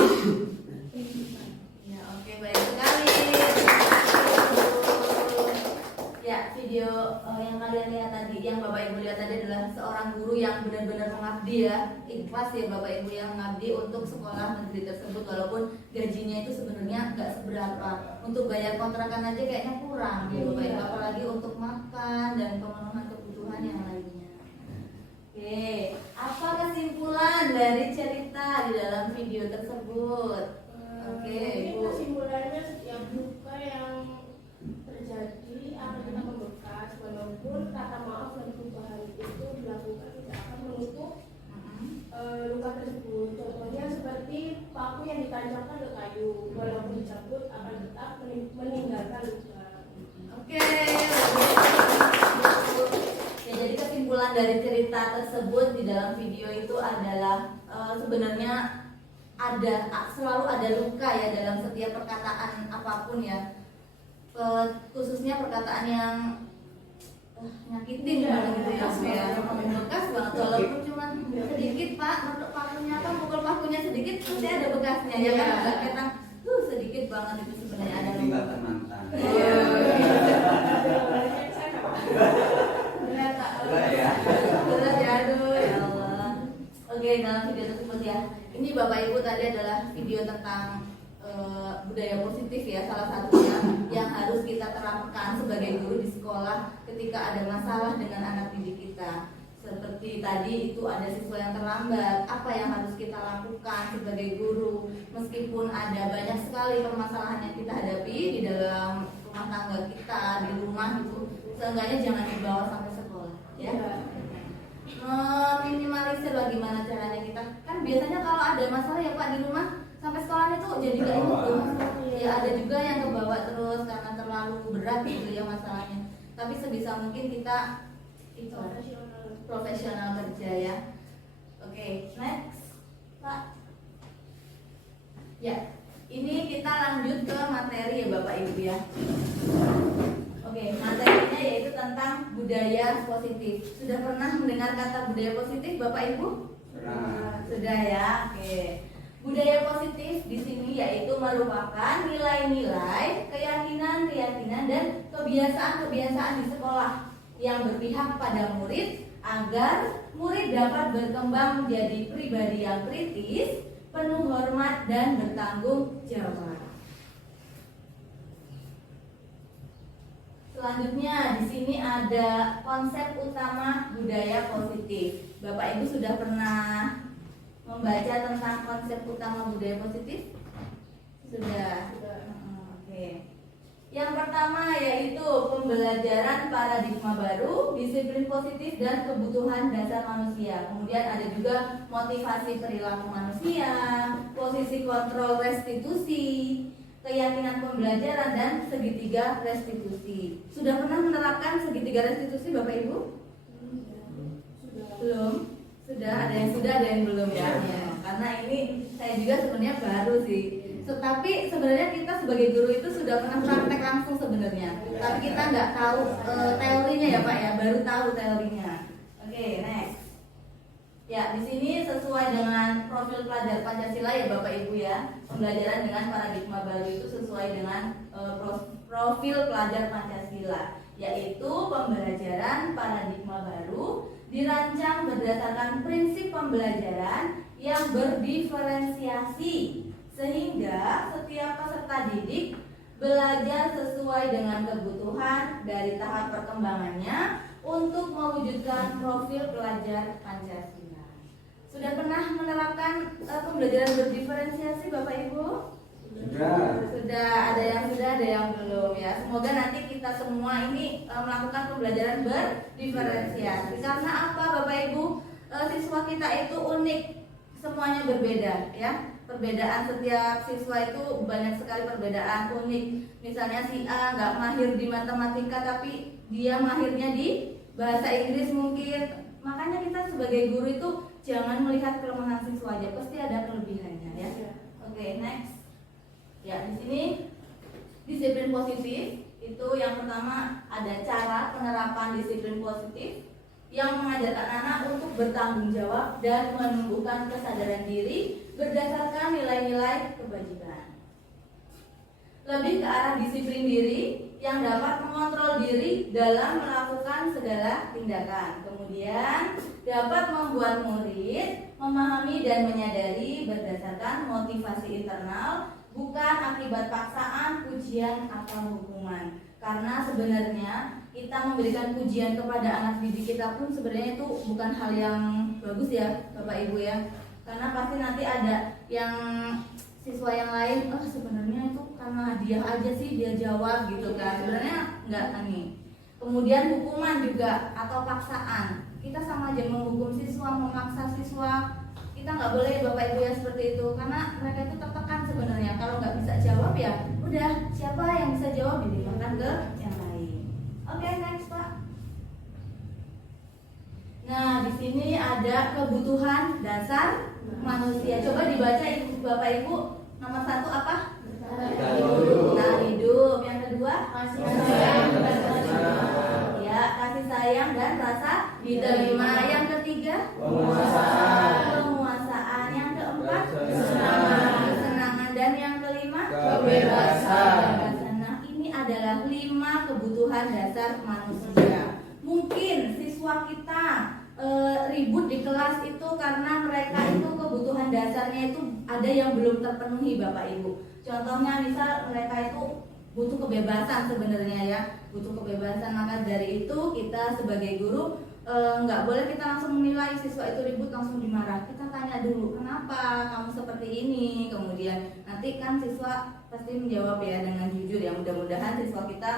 kehidupan. Ya, oke, baik sekali. Ya, video yang kalian lihat tadi, yang Bapak Ibu lihat tadi adalah seorang guru yang benar-benar mengabdi ya, ikhlas ya Bapak Ibu yang mengabdi untuk sekolah negeri tersebut walaupun gajinya itu sebenarnya nggak seberapa. Untuk bayar kontrakan aja kayaknya kurang ya Bapak Ibu, apalagi untuk makan dan pemenuhan kebutuhan yang lainnya. Oke, apa kesimpulan dari cerita di dalam video tersebut? Oke, Bu. Kesimpulannya setiap duka yang terjadi akan kita membekas walaupun kata maaf dan perubahan itu dilakukan tidak akan menutup luka tersebut. Contohnya seperti paku yang ditancapkan ke kayu walaupun dicabut akan tetap meninggalkan luka. Oke, ya, jadi kesimpulan dari cerita tersebut di dalam video itu adalah sebenarnya selalu ada luka ya dalam setiap perkataan apapun ya, khususnya perkataan yang nyakitin gitu ya, bekas banget walaupun cuma sedikit Pak, menurut pakunya apa, mukul pakunya sedikit pasti ada bekasnya ya kan, nggak ketang sedikit banget itu sebenarnya ada luka. Tinggalkan mantan. Berat ya, aduh ya Allah. Oke, dalam video tersebut ya, ini Bapak Ibu tadi adalah video tentang budaya positif ya, salah satunya yang harus kita terapkan sebagai guru di sekolah ketika ada masalah dengan anak didik kita. Seperti tadi itu ada siswa yang terlambat, apa yang harus kita lakukan sebagai guru meskipun ada banyak sekali permasalahan yang kita hadapi di dalam rumah tangga kita, di rumah itu seenggaknya jangan dibawa sampai sekolah ya. Minimalisir bagaimana caranya kita, kan biasanya kalau ada masalah ya Pak di rumah sampai sekolah itu jadi kayak gitu. Ya ada juga yang kebawa terus karena terlalu berat gitu ya masalahnya. Tapi sebisa mungkin kita itu profesional kerja ya. Oke, next Pak. Ya, ini kita lanjut ke materi ya Bapak Ibu ya. Oke, materinya yaitu tentang budaya positif. Sudah pernah mendengar kata budaya positif Bapak Ibu? Sudah ya. Oke. Budaya positif di sini yaitu merupakan nilai-nilai, keyakinan-keyakinan dan kebiasaan-kebiasaan di sekolah yang berpihak pada murid agar murid dapat berkembang menjadi pribadi yang kritis, penuh hormat dan bertanggung jawab. Selanjutnya di sini ada konsep utama budaya positif. Bapak Ibu sudah pernah membaca tentang konsep utama budaya positif? Sudah. Oke. Yang pertama yaitu pembelajaran paradigma baru, disiplin positif dan kebutuhan dasar manusia. Kemudian ada juga motivasi perilaku manusia, posisi kontrol restitusi, keyakinan pembelajaran dan segitiga restitusi. Sudah pernah menerapkan segitiga restitusi Bapak Ibu? Belum? Sudah, ada yang sudah, ada yang belum ya. Karena ini saya juga sebenarnya baru sih. Tapi sebenarnya kita sebagai guru itu sudah pernah praktek langsung sebenarnya. Tapi kita nggak tahu teorinya ya Pak ya, baru tahu teorinya. Oke, next. Ya, di sini sesuai dengan profil pelajar Pancasila ya Bapak Ibu ya. Pembelajaran dengan paradigma baru itu sesuai dengan profil pelajar Pancasila, yaitu pembelajaran paradigma baru dirancang berdasarkan prinsip pembelajaran yang berdiferensiasi sehingga setiap peserta didik belajar sesuai dengan kebutuhan dari tahap perkembangannya untuk mewujudkan profil pelajar Pancasila. Sudah pernah menerapkan pembelajaran berdiferensiasi Bapak Ibu? Sudah, ada yang sudah, ada yang belum ya. Semoga nanti kita semua ini melakukan pembelajaran berdiferensiasi. Karena apa Bapak Ibu? Siswa kita itu unik, semuanya berbeda ya. Perbedaan setiap siswa itu banyak sekali perbedaan unik. Misalnya si A nggak mahir di matematika tapi dia mahirnya di bahasa Inggris mungkin. Makanya kita sebagai guru itu jangan melihat kelemahan siswa aja, pasti ada kelebihannya ya. Oke, next. Ya, di sini disiplin positif itu yang pertama ada cara penerapan disiplin positif yang mengajarkan anak untuk bertanggung jawab dan menumbuhkan kesadaran diri berdasarkan nilai-nilai kebajikan. Lebih ke arah disiplin diri yang dapat mengontrol diri dalam melakukan segala tindakan. Kemudian dapat membuat murid memahami dan menyadari berdasarkan motivasi internal, bukan akibat paksaan, pujian, atau hukuman. Karena sebenarnya kita memberikan pujian kepada anak didik kita pun sebenarnya itu bukan hal yang bagus ya Bapak Ibu ya. Karena pasti nanti ada yang siswa yang lain, sebenarnya itu karena hadiah aja sih dia jawab gitu kan. Sebenarnya enggak kan nih. Kemudian hukuman juga atau paksaan. Kita sama aja menghukum siswa, memaksa siswa. Kita nggak boleh Bapak Ibu ya seperti itu, karena mereka itu tertekan sebenarnya. Kalau nggak bisa jawab ya udah, siapa yang bisa jawab dilimpahkan ke yang lain. Oke, next Pak. Nah, di sini ada kebutuhan dasar manusia. Coba dibaca Bapak Ibu. Nomor 1 apa? Bertahan hidup. Yang kedua? Kasih sayang. Ya, kasih sayang dan rasa diterima. Yang ketiga? Penguasaan. Yang keempat? Kesenangan. Dan yang kelima? Kebebasan. Nah, ini adalah 5 kebutuhan dasar manusia. Mungkin siswa kita ribut di kelas itu karena mereka itu kebutuhan dasarnya itu ada yang belum terpenuhi Bapak Ibu. Contohnya misal mereka itu butuh kebebasan sebenarnya ya, butuh kebebasan. Maka dari itu kita sebagai guru nggak boleh kita langsung menilai siswa itu ribut langsung dimarah. Kita tanya dulu, kenapa kamu seperti ini. Kemudian nanti kan siswa pasti menjawab ya dengan jujur ya. Mudah-mudahan siswa kita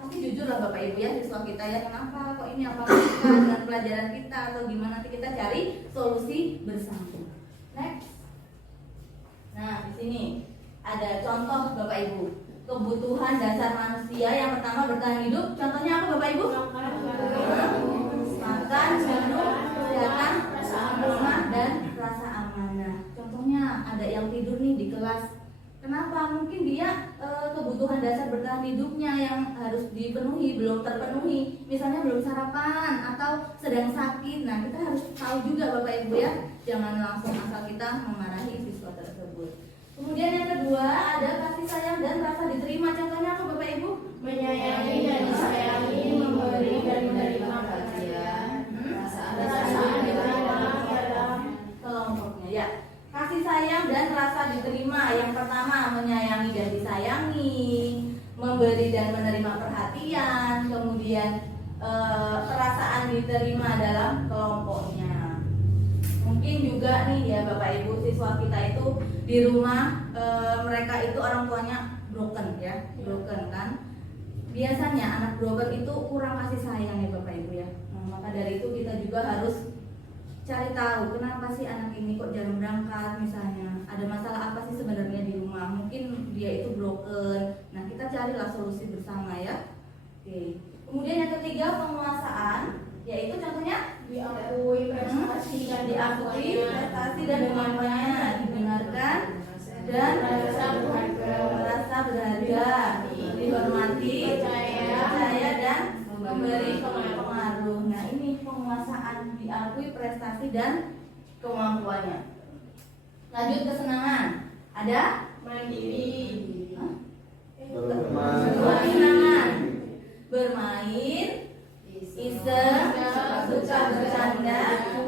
pasti jujur lah Bapak Ibu ya, siswa kita ya, kenapa kok ini, apa dengan pelajaran kita atau gimana, nanti kita cari solusi bersama. Next. Nah, sini ada contoh Bapak Ibu. Kebutuhan dasar manusia yang pertama bertahan hidup. Contohnya apa Bapak Ibu? Makan, minum, kesehatan, rumah, dan rasa amanah. Contohnya ada yang tidur nih di kelas. Kenapa? Mungkin dia kebutuhan dasar bertahan hidupnya yang harus dipenuhi belum terpenuhi. Misalnya belum sarapan atau sedang sakit. Nah, kita harus tahu juga Bapak Ibu ya. Jangan langsung asal kita memarahi siswa tersebut. Kemudian yang kedua ada kasih sayang dan rasa diterima. Contohnya apa Bapak Ibu? Menyayangi dan disayangi, memberi dan menerima perhatian, perasaan diterima dalam Kelompoknya ya. Kasih sayang dan rasa diterima. Yang pertama menyayangi dan disayangi, memberi dan menerima perhatian, kemudian perasaan diterima dalam kelompoknya. Mungkin juga nih ya Bapak Ibu, siswa kita itu di rumah mereka itu orang tuanya broken ya, broken kan. Biasanya anak broken itu kurang kasih sayang ya Bapak Ibu ya. Nah, maka dari itu kita juga harus cari tahu kenapa sih anak ini kok jarang berangkat misalnya. Ada masalah apa sih sebenarnya di rumah? Mungkin dia itu broken. Nah, kita carilah solusi bersama ya. Oke. Kemudian yang ketiga penguasaan, yaitu contohnya diakui prestasi dan diakui prestasi dan kemampuannya, didengarkan dan merasa berharga, dihormati, percaya dan memberi pengaruh. Nah, ini penguasaan, diakui prestasi dan kemampuannya. Lanjut kesenangan. Ada mandiri, kesenangan, bermain, iseng, suka bercanda,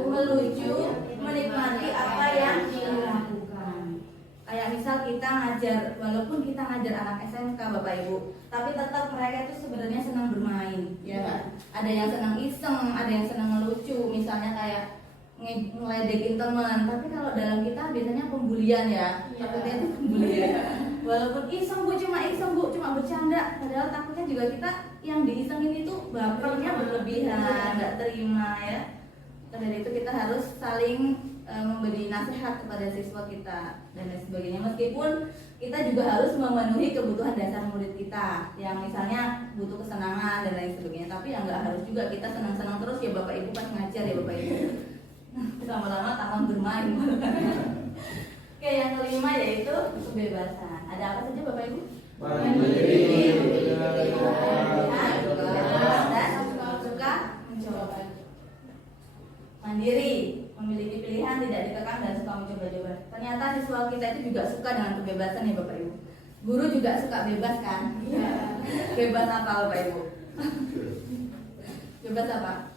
melucu, menikmati apa yang dilakukan. Kayak misal kita ngajar, walaupun kita ngajar anak SMK Bapak Ibu, tapi tetap mereka itu sebenarnya senang bermain, ya kan? Ada yang senang iseng, ada yang senang melucu, misalnya kayak ngeledekin teman. Tapi kalau dalam kita biasanya pembulian ya, takutnya itu pembulian. Walaupun iseng bu, cuma bercanda, padahal takutnya juga kita yang diisengin itu bapernya berlebihan, nggak terima ya. Dari itu kita harus saling memberi nasihat kepada siswa kita dan lain sebagainya. Meskipun kita juga harus memenuhi kebutuhan dasar murid kita, yang misalnya butuh kesenangan dan lain sebagainya. Tapi yang nggak harus juga kita senang-senang terus ya Bapak Ibu pas ngajar ya Bapak Ibu. Lama-lama taman bermain. Oke, yang kelima yaitu kebebasan. Ada apa saja Bapak Ibu? Mandiri, dan suka mencoba. Mandiri, memiliki pilihan, tidak dikekang dan suka mencoba-coba. Ternyata siswa kita itu juga suka dengan kebebasan ya Bapak Ibu. Guru juga suka bebas kan? Bebas apa Bapak Ibu? Bebas apa?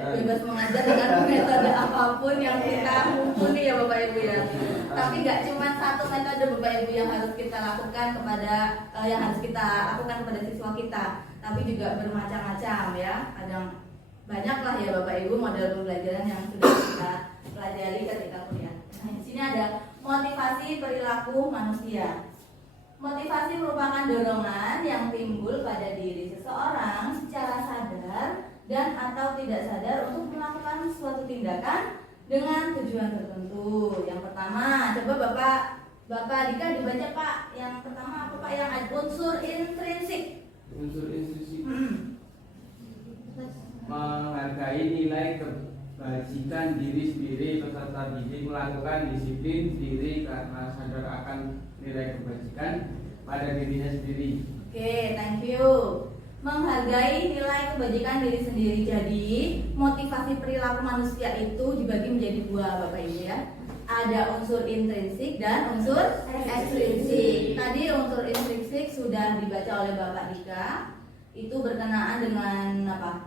Bebas mengajar dengan metode apapun yang kita mumpuni ya Bapak Ibu ya. Tapi nggak cuma satu metode Bapak Ibu yang harus kita lakukan kepada yang harus kita lakukan kepada siswa kita, tapi juga bermacam-macam ya. Ada banyak lah ya Bapak Ibu model pembelajaran yang sudah kita pelajari ketika kuliah. Nah, di sini ada motivasi perilaku manusia. Motivasi merupakan dorongan yang timbul pada diri seseorang secara sadar dan atau tidak sadar untuk melakukan suatu tindakan dengan tujuan tertentu. Yang pertama, coba Bapak Dika dibaca Pak. Yang pertama apa Pak? Yang ada unsur intrinsik. Unsur intrinsik menghargai nilai kebajikan diri sendiri. Peserta didik melakukan disiplin diri karena sadar akan nilai kebajikan pada dirinya sendiri. Oke, thank you. Menghargai nilai kebajikan diri sendiri. Jadi motivasi perilaku manusia itu dibagi menjadi dua Bapak Ibu ya. Ada unsur intrinsik dan unsur ekstrinsik. Tadi unsur intrinsik sudah dibaca oleh Bapak Dika. Itu berkenaan dengan apa?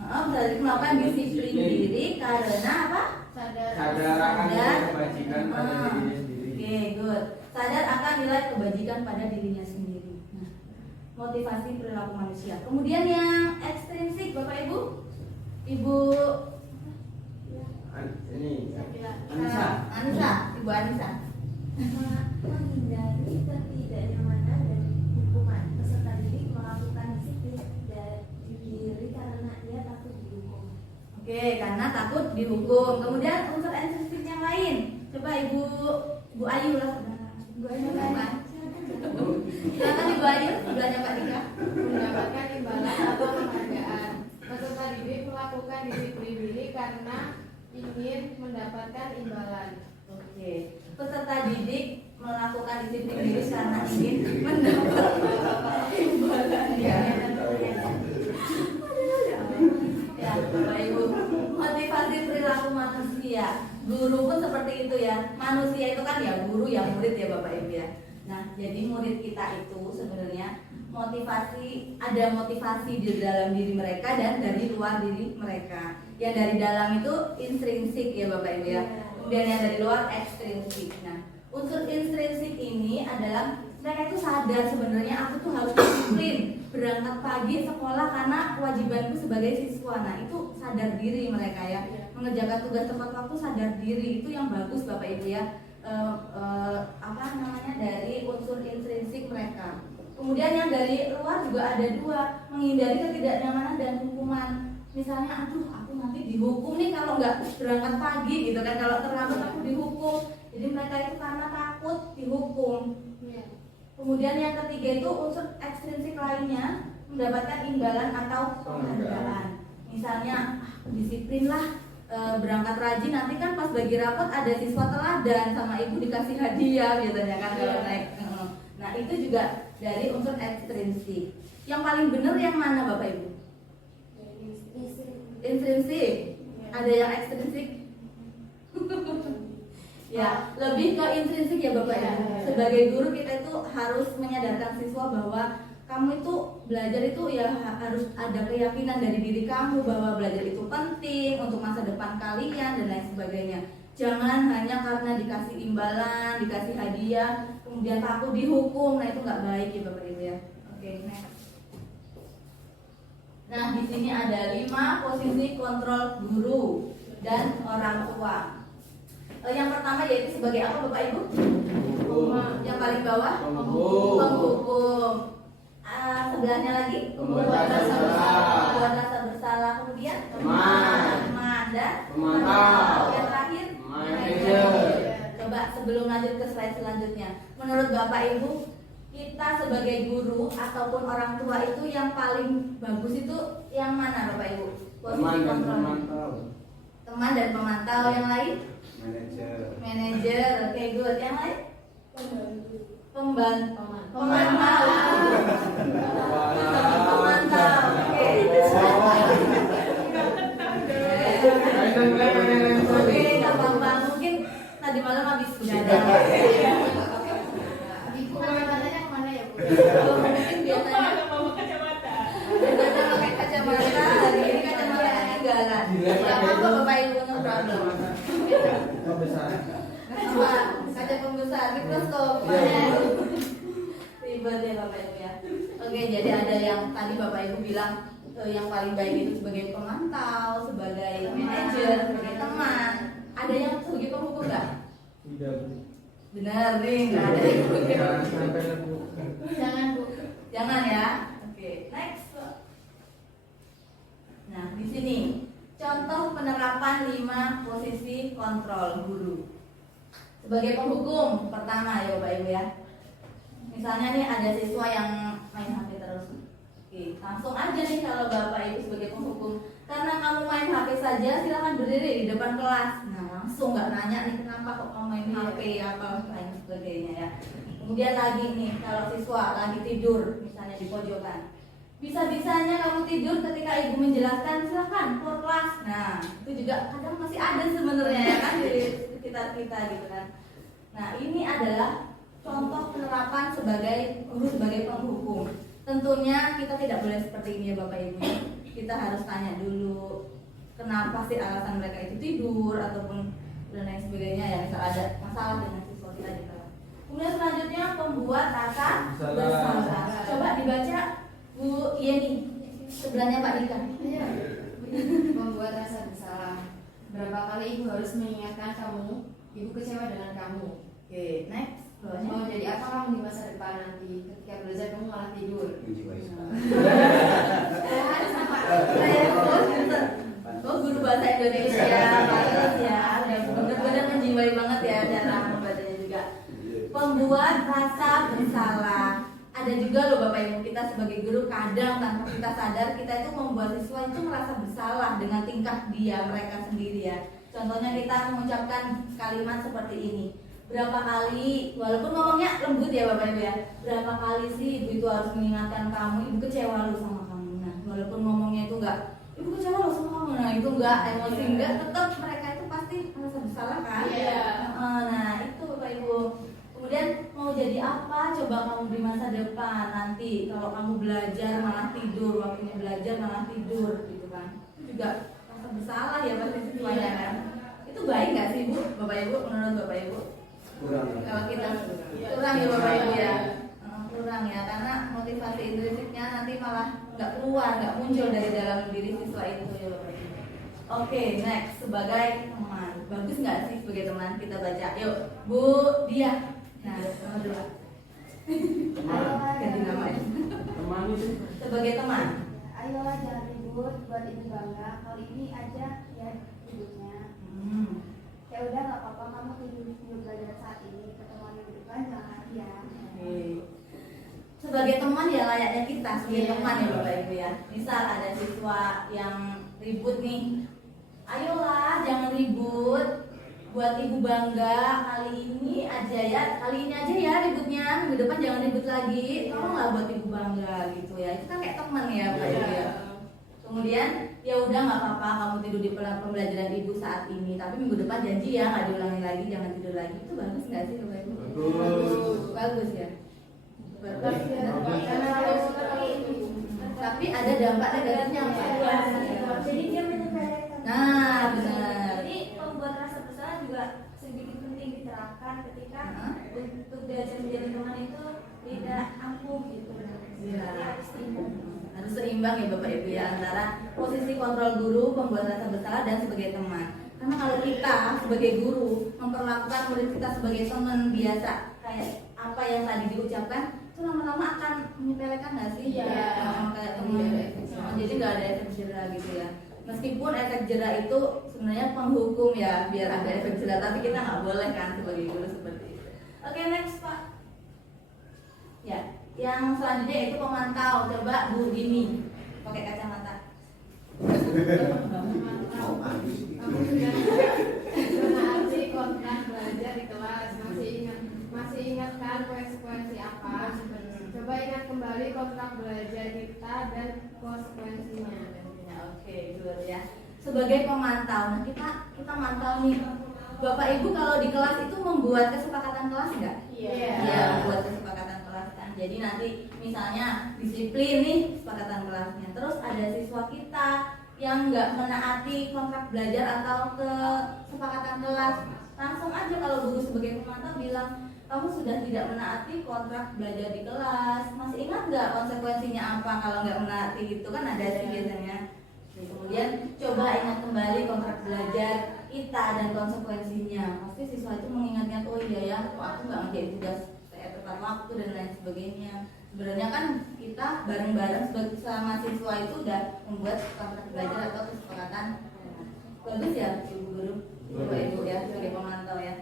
Berarti melakukan disiplin diri karena apa? Sadar akan nilai kebajikan pada dirinya sendiri. Oke, good. Sadar akan nilai kebajikan pada dirinya sendiri. Nah, motivasi perilaku manusia. Kemudian yang ekstrinsik Bapak Ibu, Ibu Anissa, Ibu Anissa. Menghindari ketidaknyamanan dan hukuman. Peserta didik melakukan disiplin diri karena dia takut dihukum. Oke, karena takut dihukum. Kemudian unsur ekstrinsik yang lain. Coba Coba Ibu Ayu lah. Bu Ayu kan? Silakan Ibu Ayu, sebelahnya Pak Dika. Mendapatkan imbalan atau penghargaan. Peserta didik melakukan disiplin diri karena ingin mendapatkan imbalan. Oke, peserta didik melakukan disiplin diri karena ingin mendapatkan imbalan. Ya, Bapak Ibu, motivasi perilaku manusia. Guru pun seperti itu ya. Manusia itu kan ya guru ya murid ya Bapak Ibu ya. Nah, jadi murid kita itu sebenarnya ada motivasi di dalam diri mereka dan dari luar diri mereka. Yang dari dalam itu intrinsik ya Bapak Ibu ya. Kemudian yang dari luar ekstrinsik. Nah, unsur intrinsik ini adalah mereka itu sadar sebenarnya aku tuh harus disiplin berangkat pagi sekolah karena kewajibanku sebagai siswa. Nah, itu sadar diri mereka ya. Mengerjakan tugas tepat waktu, sadar diri, itu yang bagus Bapak Ibu ya. Dari unsur intrinsik mereka. Kemudian yang dari luar juga ada dua, menghindari ketidaknyamanan dan hukuman. Misalnya, aduh aku nanti dihukum nih kalau nggak berangkat pagi gitu kan, kalau terlambat aku dihukum. Jadi mereka itu karena takut dihukum. Kemudian yang ketiga itu unsur ekstrinsik lainnya, mendapatkan imbalan atau penghargaan. Misalnya, disiplin lah, berangkat rajin, nanti kan pas bagi rapot ada siswa teladan sama ibu dikasih hadiah biasanya kan kalau naik. Nah, itu juga dari unsur ekstrinsik. Yang paling benar yang mana Bapak Ibu? Intrinsik. Ada yang ekstrinsik? Ya, lebih ke intrinsik ya Bapak Ibu. Sebagai guru kita itu harus menyadarkan siswa bahwa kamu itu belajar itu ya harus ada keyakinan dari diri kamu bahwa belajar itu penting untuk masa depan kalian dan lain sebagainya. Jangan hanya karena dikasih imbalan, dikasih hadiah, kemudian takut dihukum. Nah, itu nggak baik ya Bapak Ibu ya. Oke, next. Nah, di sini ada 5 posisi kontrol guru dan orang tua. Yang pertama yaitu sebagai apa Bapak Ibu? Yang paling bawah? Penghukum. Sebelahnya lagi? Membuat rasa bersalah. Kemudian? Teman dan pemantau. Yang terakhir? Manajer. Coba sebelum lanjut ke slide selanjutnya, menurut Bapak Ibu, kita sebagai guru ataupun orang tua itu yang paling bagus itu yang mana Bapak Ibu? Teman dan pemantau. Teman dan pemantau. Yang lain? Manajer. Oke, good. Yang lain? Pemantau. Oke, nggak apa-apa. Mungkin tadi malam habis begadang. Ibu kacamatanya kemana ya Bu? Mungkin biasanya begadang pakai kacamata. Hari ini kacamatanya ketinggalan. Nggak apa-apa Bapak Ibu, no problem. Kaca pembesar, mikroskop. Ribet ya Bapak Ibu ya. Oke, jadi ada yang tadi Bapak Ibu bilang yang paling baik itu sebagai pemantau, sebagai manajer, sebagai teman. Ada yang sebagai penghukum nggak? Tidak. Benar nih, nggak ada yang Jangan Bu. Jangan ya. Oke, next. Nah, di sini contoh penerapan 5 posisi kontrol guru. Sebagai penghukum pertama ya Bapak Ibu ya. Misalnya nih ada siswa yang main HP terus. Oke, langsung aja nih kalau Bapak Ibu sebagai penghukum, karena kamu main HP saja silakan berdiri di depan kelas. Nah, langsung nggak nanya nih kenapa kok kamu main HP apa lain sebagainya ya. Kemudian lagi nih kalau siswa lagi tidur misalnya di pojokan, bisa-bisanya kamu tidur ketika ibu menjelaskan, silakan keluar kelas. Nah, itu juga kadang masih ada sebenarnya ya kan di sekitar kita gitu kan. Nah, ini adalah contoh penerapan sebagai guru, sebagai penghukum. Tentunya kita tidak boleh seperti ini ya Bapak Ibu. Kita harus tanya dulu kenapa sih alasan mereka itu tidur ataupun dan lain sebagainya ya. Misal ada masalah dengan siswa kita di kelas. Kemudian selanjutnya pembuat rasa bersalah. Coba dibaca Bu Yeni, sebelahnya Pak Dika. Membuat rasa bersalah. Berapa kali ibu harus mengingatkan kamu, ibu kecewa dengan kamu. Oke, next. Mau jadi apa kamu di masa depan nanti? Ketika belajar kamu malah tidur. Oh, guru bahasa Indonesia, bagus ya. Benar-benar menjiwai banget ya cara Bapak Ibu, kita sebagai guru kadang tanpa kita sadar kita itu membuat siswa itu merasa bersalah dengan tingkah mereka sendiri ya. Contohnya kita mengucapkan kalimat seperti ini. Berapa kali, walaupun ngomongnya lembut ya Bapak Ibu ya, berapa kali sih ibu itu harus mengingatkan kamu, ibu kecewa loh sama kamu. Nah, walaupun ngomongnya itu enggak, ibu kecewa loh sama kamu, nah itu enggak emosi enggak, tetap mereka itu pasti merasa bersalah kan? Iya. Nah itu Bapak Ibu. Kemudian mau jadi apa coba kamu di masa depan nanti kalau kamu belajar malah tidur, waktunya belajar malah tidur gitu kan? Itu juga merasa bersalah ya pasti siswanya kan? Itu baik nggak sih Bu, Bapak Ibu, menurut Bapak Ibu? Kurang. Kalau kita kurang ya Bapak Ibu ya, kurang ya karena motivasi intrinsiknya nanti malah nggak keluar, nggak muncul dari dalam diri siswa itu ya Bapak Ibu. Oke, next sebagai teman, bagus nggak sih sebagai teman kita baca? Yuk, Bu Dia. Nah, nomor 2. Ganti nama ya. Teman itu Sebagai teman. Ayolah jangan ribut, buat ibu bangga. Kali ini aja ya hidupnya. Ya udah nggak apa-apa, kamu tidur belajar saat ini, ketemuan minggu depan jangan lagi ya. Sebagai teman ya layaknya kita sebagai teman ya Bapak Ibu ya. Misal ada siswa yang ribut nih, ayolah jangan ribut, buat ibu bangga, kali ini aja ya ributnya, minggu depan jangan ribut lagi, tolonglah buat ibu bangga gitu ya. Itu kan kayak teman ya Bapak Ibu ya. Kemudian ya udah nggak apa-apa kamu tidur di pembelajaran ibu saat ini, tapi minggu depan janji ya nggak diulangi lagi, jangan tidur lagi. Itu bagus nggak sih Bapak Ibu? Bagus ya. Karena tapi ada dampak negatifnya Pak. Jadi dia menyepelekan. Nah benar. Jadi membuat rasa bersalah juga sedikit penting diterapkan ketika untuk belajar menjadi teman itu tidak ampuh gitu. Iya. Harus seimbang. Harus seimbang ya Bapak Ibu ya antara posisi kontrol guru, pembuat rasa bersalah dan sebagai teman. Karena kalau kita sebagai guru memperlakukan murid kita sebagai teman biasa kayak apa yang tadi diucapkan, itu lama-lama akan menyepelekan nggak sih? Iya. Kayak teman. Jadi nggak ada efek jera gitu ya. Meskipun efek jera itu sebenarnya penghukum ya biar ada efek jera, tapi kita nggak boleh kan sebagai guru seperti itu. Oke, next Pak. Ya, yang selanjutnya itu pemantau. Coba Bu Dini pakai kacamata. Menaati kontrak belajar di kelas, masih ingatkan konsekuensi apa? Coba ingat kembali kontrak belajar kita dan konsekuensinya. Oke, good ya. Sebagai pemantau, nah kita mantau nih. Bapak Ibu kalau di kelas itu membuat kesepakatan kelas nggak? Iya. Iya, membuat kesepakatan kelas kan. Jadi nanti misalnya disiplin nih kesepakatan kelasnya. Terus ada siswa kita yang nggak menaati kontrak belajar atau kesepakatan kelas, langsung aja kalau guru sebagai pemantau bilang kamu sudah tidak menaati kontrak belajar di kelas. Masih ingat nggak konsekuensinya apa kalau nggak menaati itu kan ada sih biasanya. Kemudian coba ingat kembali kontrak belajar kita dan konsekuensinya. Pasti siswa itu mengingatnya, oh iya ya, aku nggak ngerjain tugas saya tepat waktu dan lain sebagainya. Sebenarnya kan kita bareng-bareng sama siswa itu udah membuat kontrak belajar atau kesepakatan. Bagus ya Ibu Guru, Bapak Ibu ya sebagai pemantau ya.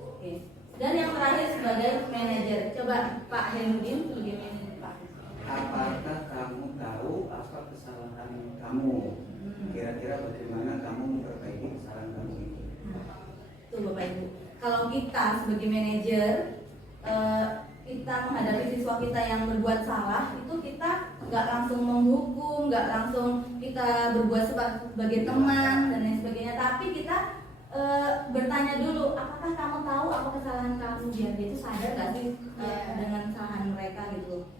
Oke. Dan yang terakhir sebagai manajer. Coba Pak Henudin sebagai manajer Pak. Apakah kamu tahu apa kesalahan kamu? Kira-kira bagaimana kamu memperbaiki kesalahan kamu itu? Tuh Bapak Ibu, kalau kita sebagai manajer kita menghadapi siswa kita yang berbuat salah, itu kita nggak langsung menghukum, nggak langsung kita berbuat sebagai teman dan lain sebagainya, tapi kita bertanya dulu, apakah kamu tahu apa kesalahan kamu, biar dia itu sadar nggak sih dengan kesalahan mereka gitu.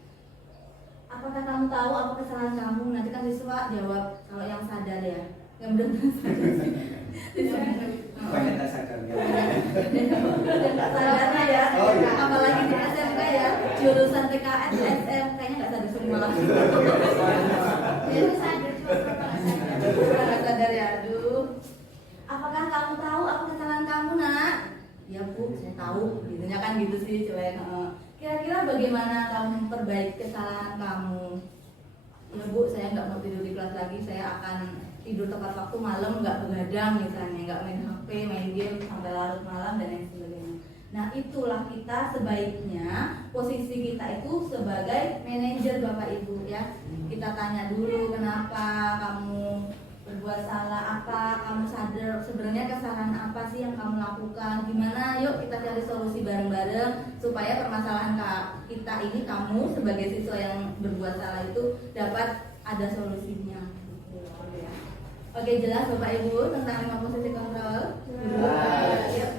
Apakah kamu tahu apa kesalahan kamu? Nanti kan siswa jawab kalau yang sadar ya, yang benar-benar sadar sih. Banyak tak sadar ya. Nggak sadarnya ya, Oh, iya. apalagi di SMK ya, jurusan TKN, SM kayaknya nggak sadar semua langsung. Jadi sadar cuma Nggak sadar ya, aduh. Apakah kamu tahu apa kesalahan kamu nak? Ya Bu, saya tahu. Gitunya kan gitu sih, coba. Kira-kira bagaimana kamu memperbaiki kesalahan kamu? Ya Bu, saya nggak mau tidur di kelas lagi, saya akan tidur tepat waktu malam, nggak begadang misalnya, nggak main HP, main game sampai larut malam dan lain sebagainya. Nah, itulah kita sebaiknya posisi kita itu sebagai manajer Bapak Ibu ya. Kita tanya dulu kenapa kamu berbuat salah, apa kamu sadar sebenarnya kesalahan apa sih yang kamu lakukan, gimana, yuk kita cari solusi bareng-bareng supaya permasalahan kita ini, kamu sebagai siswa yang berbuat salah itu dapat ada solusinya gitu, ya. Oke, jelas Bapak Ibu tentang 5 posisi kontrol? Yuk,